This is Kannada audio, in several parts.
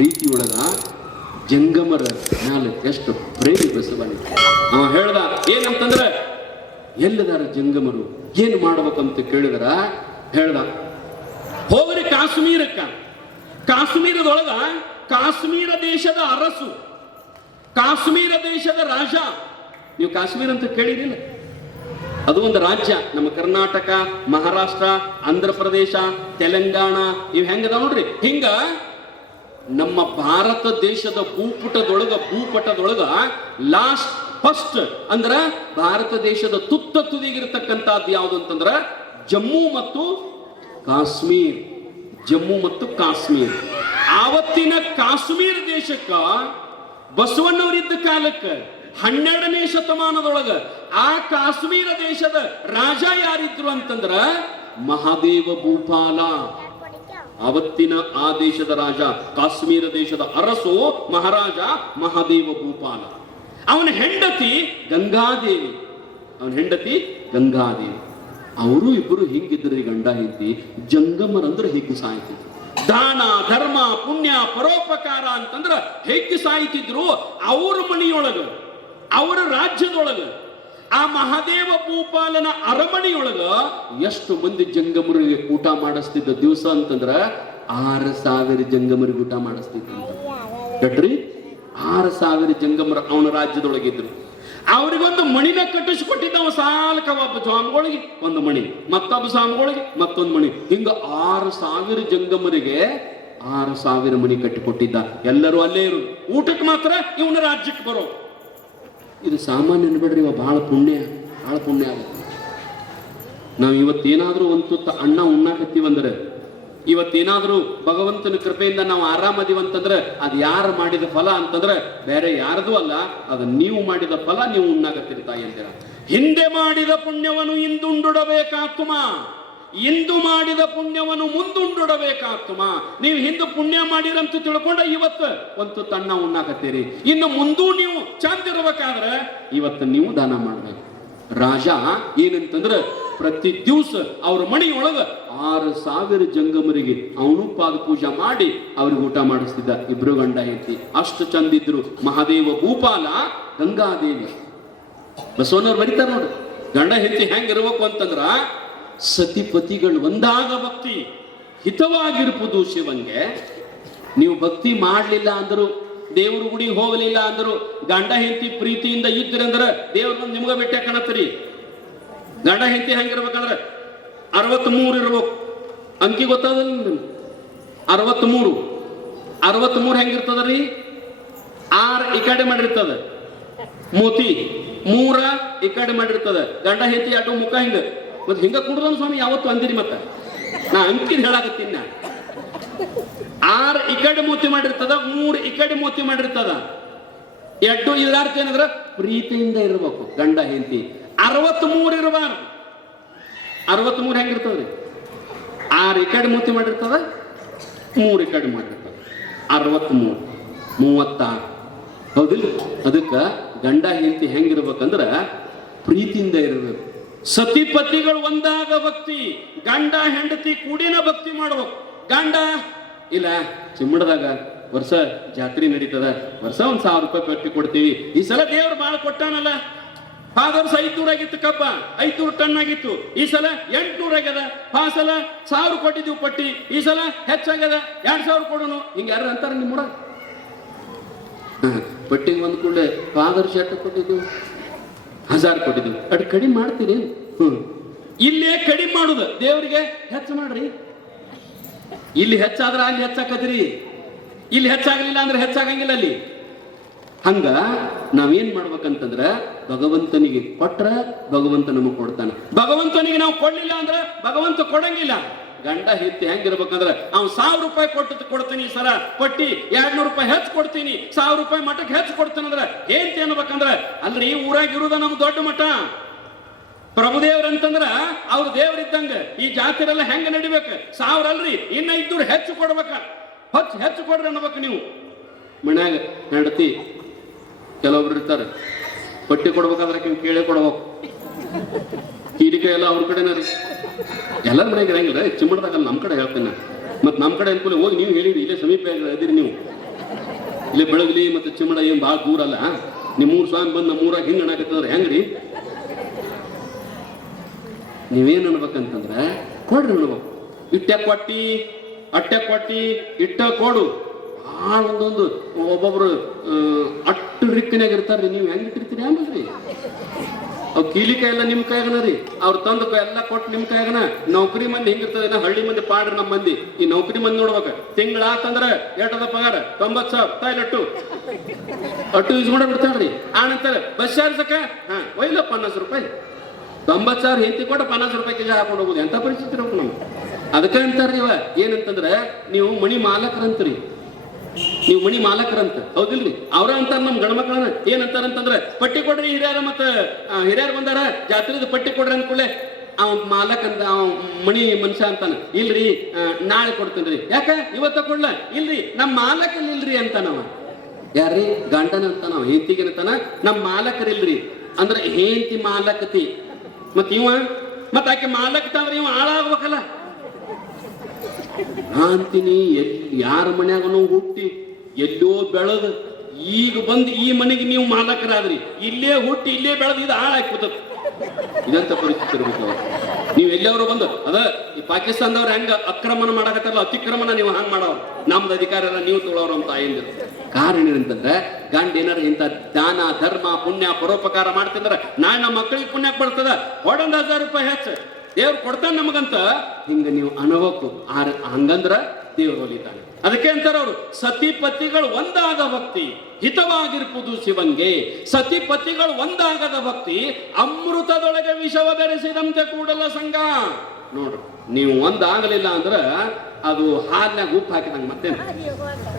ರೀತಿ ಒಳಗ ಜಂಗಮರ ಮ್ಯಾಲ ಎಷ್ಟು ಪ್ರೇಮಿ ಬಸವನಿಗೆ. ಅವ ಹೇಳ್ದ ಏನಂತಂದ್ರೆ, ಎಲ್ಲದಾರ ಜಂಗಮರು, ಏನ್ ಮಾಡ್ಬೇಕಂತ ಕೇಳಿದ್ರ ಹೇಳ್ದ, ಹೋಗ್ರಿ ಕಾಶ್ಮೀರಕ್ಕ. ಕಾಶ್ಮೀರದೊಳಗ ಕಾಶ್ಮೀರ ದೇಶದ ಅರಸು, ಕಾಶ್ಮೀರ ದೇಶದ ರಾಜ. ನೀವು ಕಾಶ್ಮೀರ ಅಂತ ಕೇಳಿದಿಲ್ಲ? ಅದು ಒಂದು ರಾಜ್ಯ. ನಮ್ಮ ಕರ್ನಾಟಕ, ಮಹಾರಾಷ್ಟ್ರ, ಆಂಧ್ರ ಪ್ರದೇಶ, ತೆಲಂಗಾಣ ಇವ್ ಹೆಂಗದ ನೋಡ್ರಿ. ಹಿಂಗ ನಮ್ಮ ಭಾರತ ದೇಶದ ಭೂಪಟದೊಳಗ ಲಾಸ್ಟ್ ಫಸ್ಟ್ ಅಂದ್ರ ಭಾರತ ದೇಶದ ತುತ್ತ ತುದಿಗಿರ್ತಕ್ಕಂಥದ್ದು ಯಾವುದು ಅಂತಂದ್ರ ಜಮ್ಮು ಮತ್ತು ಕಾಶ್ಮೀರ್. ಜಮ್ಮು ಮತ್ತು ಕಾಶ್ಮೀರ್. ಆವತ್ತಿನ ಕಾಶ್ಮೀರ ದೇಶಕ್ಕ ಬಸವಣ್ಣವರಿದ್ದ ಕಾಲಕ್ಕೆ 12ನೇ ಶತಮಾನದೊಳಗ ಆ ಕಾಶ್ಮೀರ ದೇಶದ ರಾಜ ಯಾರಿದ್ರು ಅಂತಂದ್ರ ಮಹಾದೇವ ಭೂಪಾಲ. ಅವತ್ತಿನ ಆ ದೇಶದ ರಾಜ, ಕಾಶ್ಮೀರ ದೇಶದ ಅರಸು ಮಹಾರಾಜ ಮಹಾದೇವ ಭೂಪಾಲ. ಅವನ ಹೆಂಡತಿ ಗಂಗಾದೇವಿ. ಅವರು ಇಬ್ಬರು ಹಿಂಗಿದ್ರಿ ಗಂಡ ಹೆಂಡತಿ. ಜಂಗಮರಂದ್ರೆ ಹೇಗೆ ಸಾಯ್ತಿದ್ರು. ದಾನ ಧರ್ಮ ಪುಣ್ಯ ಪರೋಪಕಾರ ಅಂತಂದ್ರ ಹೇಗೆ ಸಾಯ್ತಿದ್ರು. ಅವ್ರ ಮನೆಯೊಳಗ, ಅವರ ರಾಜ್ಯದೊಳಗ, ಆ ಮಹಾದೇವ ಭೂಪಾಲನ ಅರಮನೆಯೊಳಗ ಎಷ್ಟು ಮಂದಿ ಜಂಗಮರಿಗೆ ಊಟ ಮಾಡಿಸ್ತಿದ್ದ ದಿವಸ ಅಂತಂದ್ರ 6,000 ಜಂಗಮರಿಗೆ ಊಟ ಮಾಡಿಸ್ತಿದ್ರು. ಕಟ್ರಿ 6,000 ಜಂಗಮರ ಅವನ ರಾಜ್ಯದೊಳಗಿದ್ರು. ಅವ್ರಿಗೊಂದು ಮಣಿನ ಕಟ್ಟಿಸ್ಕೊಟ್ಟಿದ್ದ. ಅವ ಸಾಲಕ ಒಬ್ಬ ಸ್ವಾಮಿಗಳಿಗೆ ಒಂದು ಮಣಿ, ಮತ್ತೊಬ್ಬ ಸ್ವಾಮಿಗಳಿಗೆ ಮತ್ತೊಂದು ಮಣಿ, ಹಿಂಗ 6,000 ಜಂಗಮರಿಗೆ 6,000 ಮಣಿ ಕಟ್ಟಿಕೊಟ್ಟಿದ್ದ. ಎಲ್ಲರೂ ಅಲ್ಲೇ ಇರು, ಊಟಕ್ಕೆ ಮಾತ್ರ ಇವನ ರಾಜ್ಯಕ್ಕೆ ಬರೋ. ಇದು ಸಾಮಾನ್ಯ ಅನ್ಬೇಡ್ರಿ, ಇವ ಬಹಳ ಪುಣ್ಯ ಆಗುತ್ತೆ. ನಾವು ಇವತ್ತೇನಾದ್ರೂ ಒಂದು ತುತ್ತ ಅನ್ನ ಉಣ್ಣಾಕತ್ತೀವಂದ್ರೆ, ಇವತ್ತೇನಾದ್ರೂ ಭಗವಂತನ ಕೃಪೆಯಿಂದ ನಾವು ಆರಾಮದಿವಂತಂದ್ರೆ ಅದು ಯಾರು ಮಾಡಿದ ಫಲ ಅಂತಂದ್ರೆ ಬೇರೆ ಯಾರದೂ ಅಲ್ಲ, ಅದು ನೀವು ಮಾಡಿದ ಫಲ. ನೀವು ಉಣ್ಣಾಕತ್ತೀರಿ ತಾಯಿ ಅಂತೀರ. ಹಿಂದೆ ಮಾಡಿದ ಪುಣ್ಯವನ್ನು ಇಂದುಂಡುಡಬೇಕಾತ್ಮ, ಇಂದು ಮಾಡಿದ ಪುಣ್ಯವನ್ನು ಮುಂದುಂಡುಡಬೇಕಾತ್ಮ. ನೀವು ಹಿಂದೆ ಪುಣ್ಯ ಮಾಡಿರಂತ ತಿಳ್ಕೊಂಡ ಇವತ್ತು ಒಂದು ತಣ್ಣ ಉಣ್ಣಾಕತ್ತೀರಿ. ಇನ್ನು ಮುಂದೂ ನೀವು ಚಂದ ಇರ್ಬೇಕಾದ್ರೆ ಇವತ್ತು ನೀವು ದಾನ ಮಾಡ್ಬೇಕು. ರಾಜ ಏನಂತಂದ್ರೆ ಪ್ರತಿ ದಿವಸ ಅವ್ರ ಮನೆಯೊಳಗ 6,000 ಜಂಗಮರಿಗೆ ಅವನು ಪಾದ ಪೂಜೆ ಮಾಡಿ ಅವ್ರಿಗೆ ಊಟ ಮಾಡಿಸ್ತಿದ್ದ. ಇಬ್ರು ಗಂಡ ಹೆಂಡತಿ ಅಷ್ಟು ಚಂದಿದ್ರು. ಮಹಾದೇವ ಭೂಪಾಲ, ಗಂಗಾದೇವಿ. ಬಸವಣ್ಣವ್ರು ಬರೀತಾರ ನೋಡ್ರಿ, ಗಂಡ ಹೆಂಡತಿ ಹೆಂಗಿರ್ಬೇಕು ಅಂತಂದ್ರ ಸತಿಪತಿಗಳು ಒಂದಾಗ ಭಕ್ತಿ ಹಿತವಾಗಿರ್ಬೋದು ಶಿವನ್ಗೆ. ನೀವು ಭಕ್ತಿ ಮಾಡ್ಲಿಲ್ಲ ಅಂದ್ರು, ದೇವ್ರ ಗುಡಿ ಹೋಗಲಿಲ್ಲ ಅಂದ್ರು, ಗಂಡ ಹೆಂಡತಿ ಪ್ರೀತಿಯಿಂದ ಇದ್ರಂದ್ರ ದೇವ್ರ ಬಂದು ನಿಮ್ಗ ಭೇಟಿ ಕಾಣತ್ತೀರಿ. ಗಂಡ ಹೆಂಡತಿ ಹೆಂಗಿರ್ಬೇಕಂದ್ರೆ 63 ಇರ್ಬೇಕು. ಅಂಕಿ ಗೊತ್ತಾದಲ್ಲ? 63 ಹೆಂಗಿರ್ತದ್ರಿ? 6 ಈ ಕಡೆ ಮಾಡಿರ್ತದ ಮೋತಿ, 3 ಈ ಕಡೆ ಮಾಡಿರ್ತದ. ಗಂಡ ಹೆಂಡತಿ ಅಡ್ಡು ಮುಖ ಹಿಂಗ ಮತ್ತೆ ಹಿಂಗ ಕುಡ್ದನ್ ಸ್ವಾಮಿ ಯಾವತ್ತು ಅಂದಿರಿ. ಮತ್ತ ನಾ ಅಂಕಿದ್ ಹೇಳಾಕತ್ತೀನಿ. 6 ಈ ಕಡೆ ಮೋತಿ ಮಾಡಿರ್ತದ, 3 ಈ ಕಡೆ ಮೋತಿ ಮಾಡಿರ್ತದ. ಎಡ್ಡು ಇದಾರ್ಥ ಏನಂದ್ರ ಪ್ರೀತಿಯಿಂದ ಇರ್ಬೇಕು ಗಂಡ ಹೆಂಡತಿ. 63 ಇರಬಾರ್ದು. 63 ಹೆಂಗಿರ್ತದ್ರಿ? 6 ಈ ಕಡೆ ಮೋತಿ ಮಾಡಿರ್ತದ, 3 ಈ ಕಡೆ ಮಾಡಿರ್ತದ. 63 36. ಹೌದಿಲ್ಲ? ಅದಕ್ಕ ಗಂಡ ಹೆಂಡತಿ ಹೆಂಗಿರ್ಬೇಕಂದ್ರ ಪ್ರೀತಿಯಿಂದ ಇರಬೇಕು. ಸತಿಪತಿಗಳು ಒಂದಾಗ ಭಕ್ತಿ, ಗಂಡ ಹೆಂಡತಿ ಕೂಡಿನ ಭಕ್ತಿ ಮಾಡ್ಬೇಕು. ಗಂಡ ಇಲ್ಲ ಚಿಮ್ಮಡದಾಗ ವರ್ಷ ಜಾತ್ರೆ ನಡೀತದ, ವರ್ಷ 1,000 ರೂಪಾಯಿ ಪಟ್ಟಿ ಕೊಡ್ತೀವಿ. ಈ ಸಲ ದೇವ್ರು ಬಾಳ ಕೊಟ್ಟಾನಲ್ಲ. ಹಾದ ವರ್ಷ 500 ಆಗಿತ್ತು ಕಬ್ಬ, 500 ಟನ್ ಆಗಿತ್ತು. ಈ ಸಲ 800 ಆಗ್ಯದ. ಆ ಸಲ 1,000 ಕೊಟ್ಟಿದ್ದೀವಿ ಪಟ್ಟಿ, ಈ ಸಲ ಹೆಚ್ಚಾಗ್ಯದ, 2,000 ಕೊಡೋನು. ಹಿಂಗ ಯಾರು ಅಂತಾರ ನಿಮ್ಮ ಮೂಡ ಪಟ್ಟಿಗೆ ಬಂದ್ ಕೂಡಲೇ ಫಾದರ್ ಶರ್ಟ್ ಕೊಟ್ಟಿದ್ದೀವಿ, 1000 ಕೊಟ್ಟಿದ್ದೀವಿ. ಅಡ್ ಕಡಿಮೆ ಮಾಡ್ತೀರಿ? ಇಲ್ಲೇ ಕಡಿಮೆ ಮಾಡುದು, ದೇವ್ರಿಗೆ ಹೆಚ್ಚು ಮಾಡ್ರಿ. ಇಲ್ಲಿ ಹೆಚ್ಚಾದ್ರ ಅಲ್ಲಿ ಹೆಚ್ಚಾಕತ್ರಿ, ಇಲ್ಲಿ ಹೆಚ್ಚಾಗಲಿಲ್ಲ ಅಂದ್ರೆ ಹೆಚ್ಚಾಗಂಗಿಲ್ಲ ಅಲ್ಲಿ. ಹಂಗ ನಾವೇನ್ ಮಾಡ್ಬೇಕಂತಂದ್ರ ಭಗವಂತನಿಗೆ ಕೊಟ್ರ ಭಗವಂತ ನಮಗ್ ಕೊಡ್ತಾನ. ಭಗವಂತನಿಗೆ ನಾವು ಕೊಡ್ಲಿಲ್ಲ ಅಂದ್ರೆ ಭಗವಂತ ಕೊಡಂಗಿಲ್ಲ. ಗಂಡ ಹೆಂಡತಿ ಹೆಂಗಿರ್ಬೇಕಂದ್ರೆ ಅವ್ನು 1,000 ರೂಪಾಯಿ ಕೊಡ್ತೀನಿ ಈ ಸಲ ಪಟ್ಟಿ, 200 ರೂಪಾಯಿ ಹೆಚ್ಚು ಕೊಡ್ತೀನಿ, 1,000 ರೂಪಾಯಿ ಮಠಕ್ಕೆ ಹೆಚ್ಚು ಕೊಡ್ತೀನಿ ಅಂದ್ರೆ ಏನ್ ಅನ್ಬೇಕಂದ್ರೆ ಅಲ್ರಿ ಊರಾಗಿರುದ ನಮ್ ದೊಡ್ಡ ಮಠ. ಪ್ರಭುದೇವ್ರಂತಂದ್ರ ಅವ್ರ ದೇವ್ರಿದ್ದಂಗ. ಈ ಜಾತಿರೆಲ್ಲ ಹೆಂಗ ನಡಿಬೇಕು? 1,000 ಅಲ್ರಿ, ಇನ್ನ 500 ಹೆಚ್ಚು ಕೊಡ್ಬೇಕ. ಹೆಚ್ಚು ಕೊಡ್ರಿ ಅನ್ಬೇಕು ನೀವು. ಮನ್ಯಾಗ ಹೆಂಡತಿ ಕೆಲವೊಬ್ರು ಇರ್ತಾರೆ, ಪಟ್ಟಿ ಕೊಡ್ಬೇಕಾದ್ರೆ ಕೇಳೇ ಕೊಡ್ಬೇಕು. ಕೀಡಿಕೆ ಎಲ್ಲ ಅವ್ರ ಕಡೆನ ರೀ. ಎಲ್ಲರ ಮನೆಗೆ ಇರಂಗಿಲ್ಲ, ಚಿಮ್ಮಡ್ದಾಗಲ್ಲ. ನಮ್ಮ ಕಡೆ ಹೇಳ್ತೇನೆ. ಮತ್ ನಮ್ಮ ಕಡೆ ಅನ್ಕೂಲ ಹೋಗಿ ನೀವು ಹೇಳಿರಿ, ಇಲ್ಲೇ ಸಮೀಪ ಇದ್ದೀರಿ ನೀವು. ಇಲ್ಲಿ ಬೆಳಗ್ಲಿ ಮತ್ತೆ ಚಿಮ್ಮಡ ಏನ್ ಭಾಳ ದೂರ ಅಲ್ಲ. ನಿಮ್ಮೂರ್ ಸ್ವಾಮಿ ಬಂದು ನಮ್ಮೂರಾಗ ಹಿಂಗ ಅನ್ನಕತ್ತಂದ್ರೆ ಹೆಂಗ್ರಿ? ನೀವೇನ್ ಅನ್ಬೇಕಂತಂದ್ರ ಕೊಡ್ರಿ ಅನ್ಬೇಕು. ಇಟ್ಟೆ ಕೊಟ್ಟಿ ಅಟ್ಟೆ ಕೊಟ್ಟಿ ಇಟ್ಟ ಕೊಡು. ಭಾಳ ಒಂದೊಂದು ಒಬ್ಬೊಬ್ರು ಅಟ್ಟು ರಿಕ್ಕನ್ಯಾಗ ಇರ್ತಾರ್ರಿ. ನೀವು ಹೆಂಗ್ ಇಟ್ಟಿರ್ತೀರಿ ಆಮೇಲ್ರಿ? ಅವ್ ಕೀಲಿಕಾಯಿ ಎಲ್ಲ ನಿಮ್ ಕೈಗನ ರೀ. ಅವ್ರ ತಂದ ಎಲ್ಲ ಕೊಟ್ಟು ನಿಮ್ ಕೈಗನ. ನೌಕರಿ ಮಂದಿ ಹಿಂಗಿರ್ತದ, ಹಳ್ಳಿ ಮಂದಿ ಪಾಡ್ರಿ. ನಮ್ಮ ಮಂದಿ ಈ ನೌಕರಿ ಮಂದಿ ನೋಡ್ಬೇಕ. ತಿಂಗಳ ಆತಂದ್ರ ಏಟದ ಪಗಾರ 90,000 ಅಟ್ಟು ಇಸ್ಕೊಂಡ ಬಿಡ್ತಾಳ್ರಿ. ಆನಂತರ ಬಸ್ ಚಾರ್ಜಕ ಒಯ್ಲ 50 ರೂಪಾಯಿ, 90,000 ಹೆಂತಿ ಕೊಟ್ಟು 50 ರೂಪಾಯಿ ಕೆಜ ಹಾಕೊಂಡು ಹೋಗುದು. ಎಂತ ಪರಿಸ್ಥಿತಿ ಇರ್ಬೇಕು ನಮ್ಗೆ. ಅದಕ್ಕೆ ಅಂತಾರ್ರಿ ಇವ ಏನಂತಂದ್ರ ನೀವು ಮಣಿ ಮಾಲಕರಂತ್ರಿ. ನೀವು ಮಣಿ ಮಾಲಕರಂತ, ಹೌದಿಲ್ರಿ? ಅವ್ರ ಅಂತಾರ ನಮ್ ಗಂಡ್ಮಕ್ಳನ್ನ ಏನಂತಾರಂತಂದ್ರ ಪಟ್ಟಿ ಕೊಡ್ರಿ ಹಿರಿಯರ. ಮತ್ತ ಹಿರಿಯರ್ ಬಂದಾರ ಜಾತ್ರೆದ ಪಟ್ಟಿ ಕೊಡ್ರಿ ಅಂದ್ಕೂಡ್ಲೆ ಅವ ಮಾಲಕ್ ಅಂತ ಅವ ಮಣಿ ಮನುಷ್ಯ ಅಂತಾನ. ಇಲ್ರಿ ನಾಳೆ ಕೊಡ್ತೇನ್ರಿ. ಯಾಕ ಇವತ್ತ ಕೊಡ್ಲ? ಇಲ್ರಿ ನಮ್ ಮಾಲಕಲ್ ಇಲ್ರಿ ಅಂತಾನವ. ಯಾರ್ರಿ? ಗಂಡನ ಅಂತಾನವ. ಹೆಂಡತಿಗೇನಂತಾನ? ನಮ್ ಮಾಲಕರಿಲ್ರಿ ಅಂದ್ರ ಹೆಂಡತಿ ಮಾಲಕತಿ. ಮತ್ ಇವ ಮತ್ ಆಕೆ ಮಾಲಕತಾವ್ರಿ, ಇವ ಹಾಳಾಗ್ಬೇಕಲ್ಲ. ಅಂತೀನಿ ಯಾರ ಮನ್ಯಾಗನೋ ಹುಟ್ಟಿ ಎಲ್ಲೋ ಬೆಳೆದು ಈಗ ಬಂದು ಈ ಮನೆಗೆ ನೀವು ಮಾಲಕರಾದ್ರಿ. ಇಲ್ಲೇ ಹುಟ್ಟಿ ಇಲ್ಲೇ ಬೆಳೆದು ಇದು ಹಾಳಾಗ್ಬಿಡ್ತದ. ಇದಂತ ಪರಿಸ್ಥಿತಿ ಇರ್ಬೇಕು. ನೀವು ಎಲ್ಲವರು ಬಂದು ಅದ ಈ ಪಾಕಿಸ್ತಾನದವ್ರು ಹೆಂಗ ಅಕ್ರಮಣ ಮಾಡಕತ್ತಾರಲ್ಲ, ಅತಿಕ್ರಮಣ ನೀವು ಹಂಗ ಮಾಡೋರು. ನಮ್ದು ಅಧಿಕಾರ ಎಲ್ಲ ನೀವು ತೊಗೊಳೋರು ಅಂತ ತಾಯಿಂದಿರು. ಕಾರಣ ಏನಂತಂದ್ರೆ ಗಂಡ ಏನಾರ ಇಂಥ ದಾನ ಧರ್ಮ ಪುಣ್ಯ ಪರೋಪಕಾರ ಮಾಡ್ತಿದ್ರ ನಾಳೆ ನಮ್ಮ ಮಕ್ಕಳಿಗೆ ಪುಣ್ಯಕ್ಕೆ ಬರ್ತದ. 1000 ರೂಪಾಯಿ ಹೆಚ್ಚು ದೇವ್ರು ಕೊಡ್ತಾನೆ ನಮಗಂತ ಹಿಂಗ ನೀವು ಅನ್ಬೇಕು. ಹಂಗಂದ್ರ ದೇವ್ರು ಒಲಿತಾನೆ. ಅದಕ್ಕೆ ಅಂತಾರ ಅವರು, ಸತಿಪತಿಗಳು ಒಂದಾದ ಭಕ್ತಿ ಹಿತವಾಗಿರ್ಪುದು ಶಿವಂಗೆ. ಸತಿಪತಿಗಳು ಒಂದಾಗದ ಭಕ್ತಿ ಅಮೃತದೊಳಗೆ ವಿಷವ ಬೆರೆಸಿದಂತೆ ಕೂಡಲ ಸಂಘ. ನೋಡ್ರಿ, ನೀವು ಒಂದಾಗಲಿಲ್ಲ ಅಂದ್ರ ಅದು ಹಾಲ್ನಾಗ ಉಪ್ಪು ಹಾಕಿದಂಗ. ಮತ್ತೆ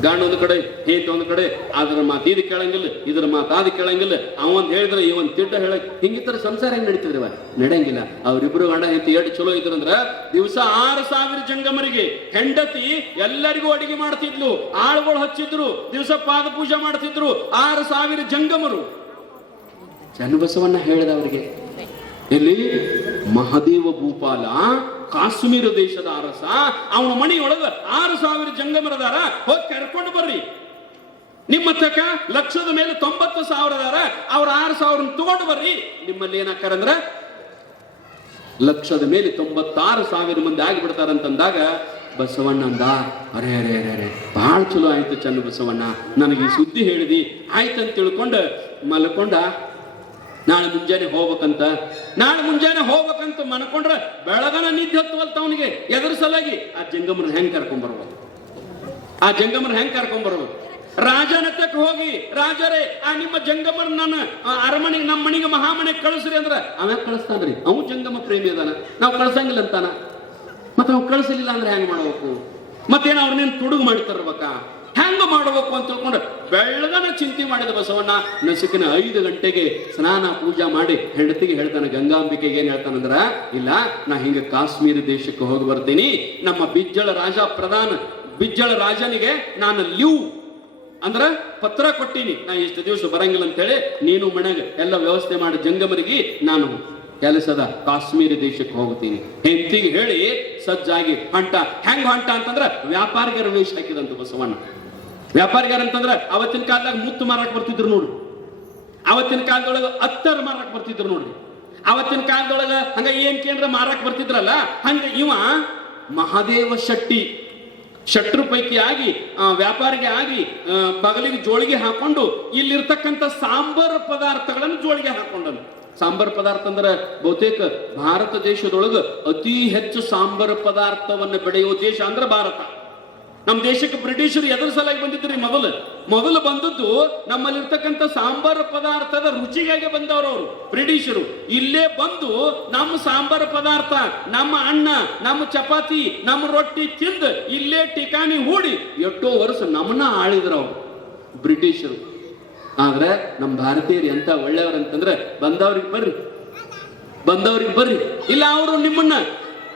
ಗಂಡ ಒಂದ್ ಕಡೆ ಹೇಂತ ಒಂದ್ ಕಡೆ, ಅದ್ರ ಮಾತು ಇದು ಕೇಳಂಗಿಲ್ಲ, ಇದ್ರ ಮಾತು ಅದು ಕೇಳಂಗಿಲ್ಲ. ಅವಂದ್ ಹೇಳಿದ್ರೆ ಇವನ್ ತಿಡ್ಡ ಹೇಳ. ಹಿಂಗಿತರ ಸಂಸಾರ ಹೆಂಗ್ ನಡೀತಿದ್ರವ? ನಡೆಯಂಗಿಲ್ಲ. ಅವ್ರಿಬ್ರು ಗಂಡ ಹೆಂಡತಿ ಎಷ್ಟು ಚಲೋ ಇದ್ರಂದ್ರ ದಿವಸ 6,000 ಜಂಗಮರಿಗೆ ಹೆಂಡತಿ ಎಲ್ಲರಿಗೂ ಅಡಿಗೆ ಮಾಡ್ತಿದ್ಲು, ಆಳುಗಳು ಹಚ್ಚಿದ್ರು, ದಿವಸ ಪಾದ ಪೂಜೆ ಮಾಡ್ತಿದ್ರು. 6,000 ಜಂಗಮರು. ಚನ್ನಬಸವಣ್ಣ ಹೇಳಿದ ಅವರಿಗೆ, ಎಲ್ಲಿ ಮಹಾದೇವ ಭೂಪಾಲ ಕಾಶ್ಮೀರ ದೇಶದ ಅರಸ, ಅವನ ಮನೆಯೊಳಗ 6,000 ಜಂಗಮರದಾರ, ಹೋಗಿ ಕರ್ಕೊಂಡು ಬರ್ರಿ. ನಿಮ್ಮ ತಕ್ಕ ಲಕ್ಷದ ಮೇಲೆ 90,000 ಅದಾರ, ಅವ್ರ 6,000 ತಗೊಂಡು ಬರ್ರಿ. ನಿಮ್ಮಲ್ಲಿ ಏನಾಕಾರಂದ್ರ ಲಕ್ಷದ ಮೇಲೆ 96,000 ಮಂದಿ ಆಗಿಬಿಡ್ತಾರಂತಂದಾಗ ಬಸವಣ್ಣ ಅಂದ, ಅರೆ ಅರೆ ಅರೆ ಅರೆ ಬಹಳ ಚಲೋ ಆಯ್ತು ಚನ್ನ ಬಸವಣ್ಣ, ನನಗೆ ಈ ಸುದ್ದಿ ಹೇಳಿದಿ ಆಯ್ತಂತ ತಿಳ್ಕೊಂಡ ಮಲ್ಕೊಂಡ. ನಾಳೆ ಮುಂಜಾನೆ ಹೋಗ್ಬೇಕಂತ ಮನ್ಕೊಂಡ್ರೆ ಬೆಳಗನ ನಿದ್ದೆ ಹತ್ತುವಲ್ತ ಅವನಿಗೆ. ಎದ್ರ ಸಲಾಗಿ ಆ ಜಂಗಮರ ಹೆಂಗ್ ಕರ್ಕೊಂಡ್ಬರ್ಬೋದು? ರಾಜನತ್ತಕ್ಕೆ ಹೋಗಿ, ರಾಜರೇ ಆ ನಿಮ್ಮ ಜಂಗಮರ ನನ್ನ ಅರಮನೆಗೆ ನಮ್ಮ ಮನೆಗೆ ಮಹಾಮನೆಗೆ ಕಳಿಸ್ರಿ ಅಂದ್ರ ಅವ ಕಳಿಸ್ತಾನ್ರಿ. ಅವು ಜಂಗಮ ಪ್ರೇಮಿ ಅದಾನ, ನಾವು ಕಳ್ಸಂಗಿಲ್ಲ ಅಂತಾನ. ಮತ್ತೆ ಅವ್ನು ಕಳಿಸಲಿಲ್ಲ ಅಂದ್ರೆ ಹೆಂಗ್ ಮಾಡ್ಬೇಕು? ಮತ್ತೇನ ಅವ್ರನ್ನೇನು ತುಡುಗು ಮಾಡಿ ತರ್ಬೇಕಾ? ಹೆಂಗ ಮಾಡಬೇಕು ಅಂತ ತಿಳ್ಕೊಂಡು ಬೆಳಗನ ಚಿಂತೆ ಮಾಡಿದ ಬಸವಣ್ಣ. ನಸುಕಿನ 5 ಗಂಟೆಗೆ ಸ್ನಾನ ಪೂಜಾ ಮಾಡಿ ಹೆಂಡತಿಗೆ ಹೇಳ್ತಾನೆ, ಗಂಗಾಂಬಿಕೆಗೆ ಏನ್ ಹೇಳ್ತಾನಂದ್ರ, ಇಲ್ಲ ನಾ ಹಿಂಗ ಕಾಶ್ಮೀರ ದೇಶಕ್ಕೆ ಹೋಗಿ ಬರ್ತೀನಿ. ನಮ್ಮ ಬಿಜ್ಜಳ ರಾಜನಿಗೆ ನಾನು ಲೀವ್ ಅಂದ್ರ ಪತ್ರ ಕೊಟ್ಟೀನಿ, ನಾ ಇಷ್ಟು ದಿವಸ ಬರಂಗಿಲ್ಲ ಅಂತ ಹೇಳಿ ನೀನು ಮನೆಗೆ ಎಲ್ಲ ವ್ಯವಸ್ಥೆ ಮಾಡಿ ಜಂಗಮರಿಗೆ ನಾನು ಕೆಲಸದ ಕಾಶ್ಮೀರ ದೇಶಕ್ಕೆ ಹೋಗ್ತೀನಿ ಹೆಂಡತಿಗೆ ಹೇಳಿ ಸಜ್ಜಾಗಿ ಹೊಂಟ. ಹೆಂಗ್ ಹೊಂಟ ಅಂತಂದ್ರ ವ್ಯಾಪಾರಿಗರ ವೇಷ ಹಾಕಿದಂತ ಬಸವಣ್ಣ. ವ್ಯಾಪಾರಿಗಾರ ಅಂತಂದ್ರ ಅವತ್ತಿನ ಕಾಲದಾಗ ಮುತ್ತು ಮಾರಾಕ್ ಬರ್ತಿದ್ರು ನೋಡ್ರಿ. ಅವತ್ತಿನ ಕಾಲದೊಳಗ ಅತ್ತರ್ ಮಾರಾಕ್ ಬರ್ತಿದ್ರು ನೋಡ್ರಿ. ಅವತ್ತಿನ ಕಾಲದೊಳಗ ಹಂಗ ಏನ್ ಕೇಂದ್ರ ಮಾರಾಕ್ ಬರ್ತಿದ್ರಲ್ಲ, ಹಂಗ ಇವ ಮಹಾದೇವ ಶೆಟ್ರು ಪೈಕಿ ಆಗಿ ವ್ಯಾಪಾರಿಗೆ ಆಗಿ ಬಗಲಿಗೆ ಜೋಳಿಗೆ ಹಾಕೊಂಡು ಇಲ್ಲಿರ್ತಕ್ಕಂಥ ಸಾಂಬಾರ ಪದಾರ್ಥಗಳನ್ನು ಜೋಳಿಗೆ ಹಾಕೊಂಡನು. ಸಾಂಬಾರ ಪದಾರ್ಥ ಅಂದ್ರೆ ಬಹುತೇಕ ಭಾರತ ದೇಶದೊಳಗ ಅತಿ ಹೆಚ್ಚು ಸಾಂಬಾರ ಪದಾರ್ಥವನ್ನು ಬೆಳೆಯುವ ದೇಶ ಅಂದ್ರೆ ಭಾರತ. ನಮ್ಮ ದೇಶಕ್ಕೆ ಬ್ರಿಟಿಷರು ಎದುರು ಸಲಾಗಿ ಬಂದಿದ್ರಿ. ಮೊದಲು ಬಂದದ್ದು ನಮ್ಮಲ್ಲಿರ್ತಕ್ಕಂಥ ಸಾಂಬಾರ ಪದಾರ್ಥದ ರುಚಿಗಾಗಿ ಬಂದವರು ಅವರು ಬ್ರಿಟಿಷರು. ಇಲ್ಲೇ ಬಂದು ನಮ್ಮ ಸಾಂಬಾರ ಪದಾರ್ಥ, ನಮ್ಮ ಅನ್ನ, ನಮ್ಮ ಚಪಾತಿ, ನಮ್ಮ ರೊಟ್ಟಿ ತಿಂದು ಇಲ್ಲೇ ಟಿಕಾಣಿ ಹೂಡಿ ಎಷ್ಟೋ ವರ್ಷ ನಮ್ಮನ್ನ ಆಳಿದ್ರು ಅವರು ಬ್ರಿಟಿಷರು. ಆದ್ರೆ ನಮ್ಮ ಭಾರತೀಯರು ಎಂತ ಒಳ್ಳೆಯವರಂತಂದ್ರೆ ಬಂದವ್ರಿಗೆ ಬರ್ರಿ, ಇಲ್ಲ ಅವರು ನಿಮ್ಮನ್ನ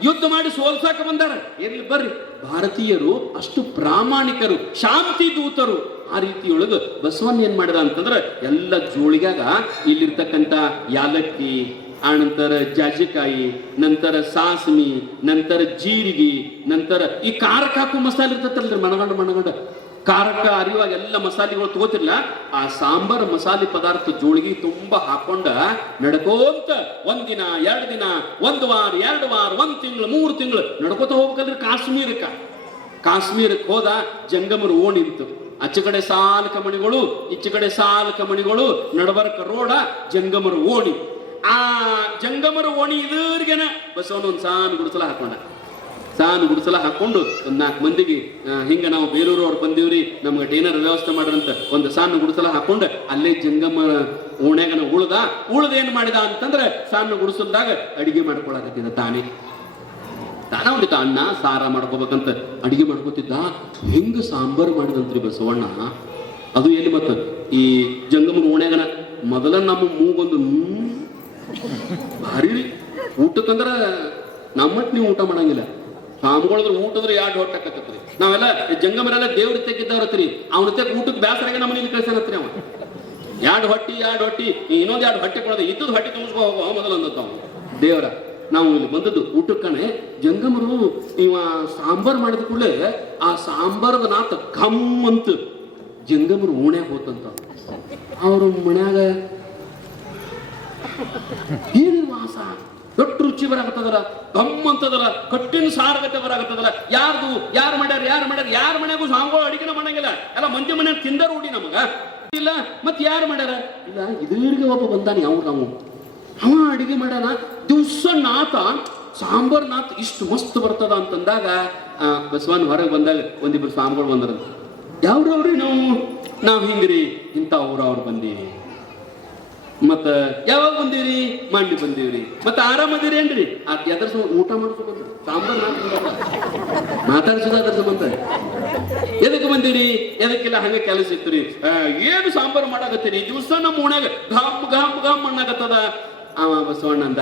ಯುದ್ಧ ಮಾಡಿ ಸೋಲ್ಸಾಕ ಬಂದಾರ, ಇರ್ಲಿ ಬರ್ರಿ. ಭಾರತೀಯರು ಅಷ್ಟು ಪ್ರಾಮಾಣಿಕರು, ಶಾಂತಿ ದೂತರು. ಆ ರೀತಿಯೊಳಗ ಬಸವಣ್ಣ ಏನ್ ಮಾಡಿದ ಅಂತಂದ್ರೆ ಎಲ್ಲ ಜೋಳಿಗಾಗ ಇಲ್ಲಿರ್ತಕ್ಕಂಥ ಯಾಲಕ್ಕಿ, ಆನಂತರ ಜಾಜಿಕಾಯಿ, ನಂತರ ಸಾಸ್ಮಿ, ನಂತರ ಜೀರಿಗೆ, ನಂತರ ಈ ಖಾರಕ್ಕೆ ಹಾಕೋ ಮಸಾಲೆ ಇರ್ತೈತಲ್ರಿ, ಮಣಗಂಡ ಖಾರಕ್ಕ ಅರಿವಾಗ ಎಲ್ಲ ಮಸಾಲೆಗಳು ತಗೋತಿರ್ಲ, ಆ ಸಾಂಬಾರ್ ಮಸಾಲೆ ಪದಾರ್ಥ ಜೋಳಿಗೆ ತುಂಬಾ ಹಾಕೊಂಡ ನಡ್ಕೋಂತ ಒಂದಿನ 2 ದಿನ 1 ವಾರ 2 ವಾರ 1 ತಿಂಗಳು 3 ತಿಂಗಳು ನಡ್ಕೋತ ಹೋಗ್ಬೇಕಂದ್ರೆ ಕಾಶ್ಮೀರಕ್ಕೆ ಹೋದ. ಜಂಗಮರು ಓಣಿಂತು, ಆಚೆ ಕಡೆ ಸಾಲ್ ಕಮಣಿಗಳು, ಈಚೆ ಕಡೆ ಸಾಲ್ ಕಮಣಿಗಳು, ನಡಬರ್ಕ ರೋಡ, ಜಂಗಮರು ಓಣಿ. ಆ ಜಂಗಮರ ಓಣಿ ಇದ್ರಿಗೆನ ಬಸವನ ಒಂದು ಸಾನು ಗುಡಿಸಲ ಹಾಕೊಂಡು ಒಂದ್ 4 ಮಂದಿಗೆ ಹಿಂಗ ನಾವು ಬೇರೂರವ್ರು ಬಂದೀವ್ರಿ, ನಮ್ಗೆ ಟೇನರ್ ವ್ಯವಸ್ಥೆ ಮಾಡ್ರಂತ ಒಂದು ಸಾನು ಗುಡಿಸಲ ಹಾಕೊಂಡು ಅಲ್ಲೇ ಜಂಗಮ ಓಣ್ಯಾಗನ ಉಳ್ದ ಏನ್ ಮಾಡಿದ ಅಂತಂದ್ರೆ ಸಾನು ಗುಡಿಸಲ್ದಾಗ ಅಡಿಗೆ ಮಾಡ್ಕೊಳಕತ್ತಿದ್ದ ತಾನೇ ಹೊಡಿತ. ಅಣ್ಣ ಸಾರ ಮಾಡ್ಕೋಬೇಕಂತ ಅಡಿಗೆ ಮಾಡ್ಕೋತಿದ್ದ. ಹೆಂಗ ಸಾಂಬಾರು ಮಾಡಿದಂತ್ರಿ ಬಸವಣ್ಣ. ಅದು ಎಲ್ಲಿ ಮತ್ತ ಈ ಜಂಗಮನ ಓಣ್ಯಾಗನ ಮೊದಲ ನಮ್ಮ ಮೂಗೊಂದು ಭಾರಿ ಊಟಕ್ಕಂದ್ರ ನಮ್ಮಟ್ ನೀವು ಊಟ ಮಾಡಂಗಿಲ್ಲ. ಸ್ವಾಮಿಗಳದ್ರ ಊಟದ್ರೆ 2 ಹೊಟ್ಟೆ ಹಾಕತ್ರಿ. ನಾವೆಲ್ಲ ಜಂಗಮರೆಲ್ಲ ದೇವ್ರ ತೆಗಿದ್ದವ್ರತ್ರಿ, ಅವನ ತೆಗ್ ಊಟಕ್ಕೆ ಬ್ಯಾಸರಾಗ ನಮ್ಮ ಮನೇಲಿ ಕಳ್ಸನತ್ರಿ. ಅವ 2 ಹೊಟ್ಟಿ ಇನ್ನೊಂದ್ 2 ಹೊಟ್ಟೆ ಕೊಡೋದು, ಇದ್ದದ್ ಹೊಟ್ಟೆ ತುಂಬಿಸ್ಕೊ ಹೋಗೋ ಮೊದಲು ಅಂದತ್ತ ಅವನು ದೇವರ. ನಾವು ಇಲ್ಲಿ ಬಂದದ್ದು ಊಟಕ್ಕನೆ. ಜಂಗಮರು ಇವ ಸಾಂಬಾರ್ ಮಾಡಿದ ಕೂಡಲೇ ಆ ಸಾಂಬಾರದ ನಾತ ಘಮ್ ಅಂತ ಜಂಗಮರು ಓಣ್ಯಾಗ ಹೋತಂತ. ಅವ್ರ ಮನ್ಯಾಗ ಏನು ವಾಸ ದೊಡ್ಡ ರುಚಿ ಬರಾಕತ್ತದಲ್ಲ, ಗಮ್ಮಂತದಲ್ಲ, ಕಟ್ಟಿನ ಸಾರಗತೆ ಬರಾಕತ್ತದಲ್ಲ. ಯಾರು ಮಾಡ್ಯಾರ ಮನ್ಯಾಗೂ ಸಾಂಬಾರು ಅಡಿಗೆನ ಮಾಡಂಗಿಲ್ಲ. ಎಲ್ಲ ಮಂದಿ ಮನ್ಯಾಗ ತಿಂದ ರೂಢಿ ನಮಗ ಇಲ್ಲ. ಮತ್ ಯಾರು ಮಾಡ್ಯಾರ ಇಲ್ಲ. ಇದೀರ್ಗೆ ಒಬ್ಬ ಬಂದಾನ, ಅವ ಅಡಿಗೆ ಮಾಡ್ಯಾನ. ದಿವ್ಸ ಸಾಂಬಾರ್ ನಾತ್ ಇಷ್ಟು ಮಸ್ತ್ ಬರ್ತದ ಅಂತಂದಾಗ ಬಸವನ್ ಹೊರಗೆ ಬಂದಾಗ ಒಂದಿಬ್ರು ಸ್ವಾಮಿಗಳು ಬಂದ್ರಂತ. ಯಾವ್ರವ್ರಿ ನಾವು ಹಿಂಗ್ರಿ ಇಂಥ ಅವ್ರು ಬಂದೀವಿ. ಮತ್ತ ಯಾವಾಗ ಬಂದೀವ್ರಿ? ಮಂಡಿ ಬಂದೀವ್ರಿ. ಮತ್ತ ಆರಾಮದಿರಿ ಏನ್ರಿ? ಎದ್ರ ಊಟ ಮಾಡ್ಕೊಂಡು ಸಾಂಬಾರ್ ಮಾತಾಡ್ಸೋದ ಅದ್ರ ಸಂಬಂಧ. ಎದಕ್ಕೆ ಬಂದಿರಿ? ಎದಕ್ಕಿಲ್ಲ ಹಂಗ ಕೆಲಸ ಇತ್ರಿ. ಏನು ಸಾಂಬಾರು ಮಾಡಾಕತ್ತೀರಿ? ದಿವಸ ನಮ್ಮ ಓಣ್ಯಾಗ ಘಮ್ ಅಣ್ಣಾಗತ್ತದ. ಅವ ಬಸವಣ್ಣ ಅಂದ,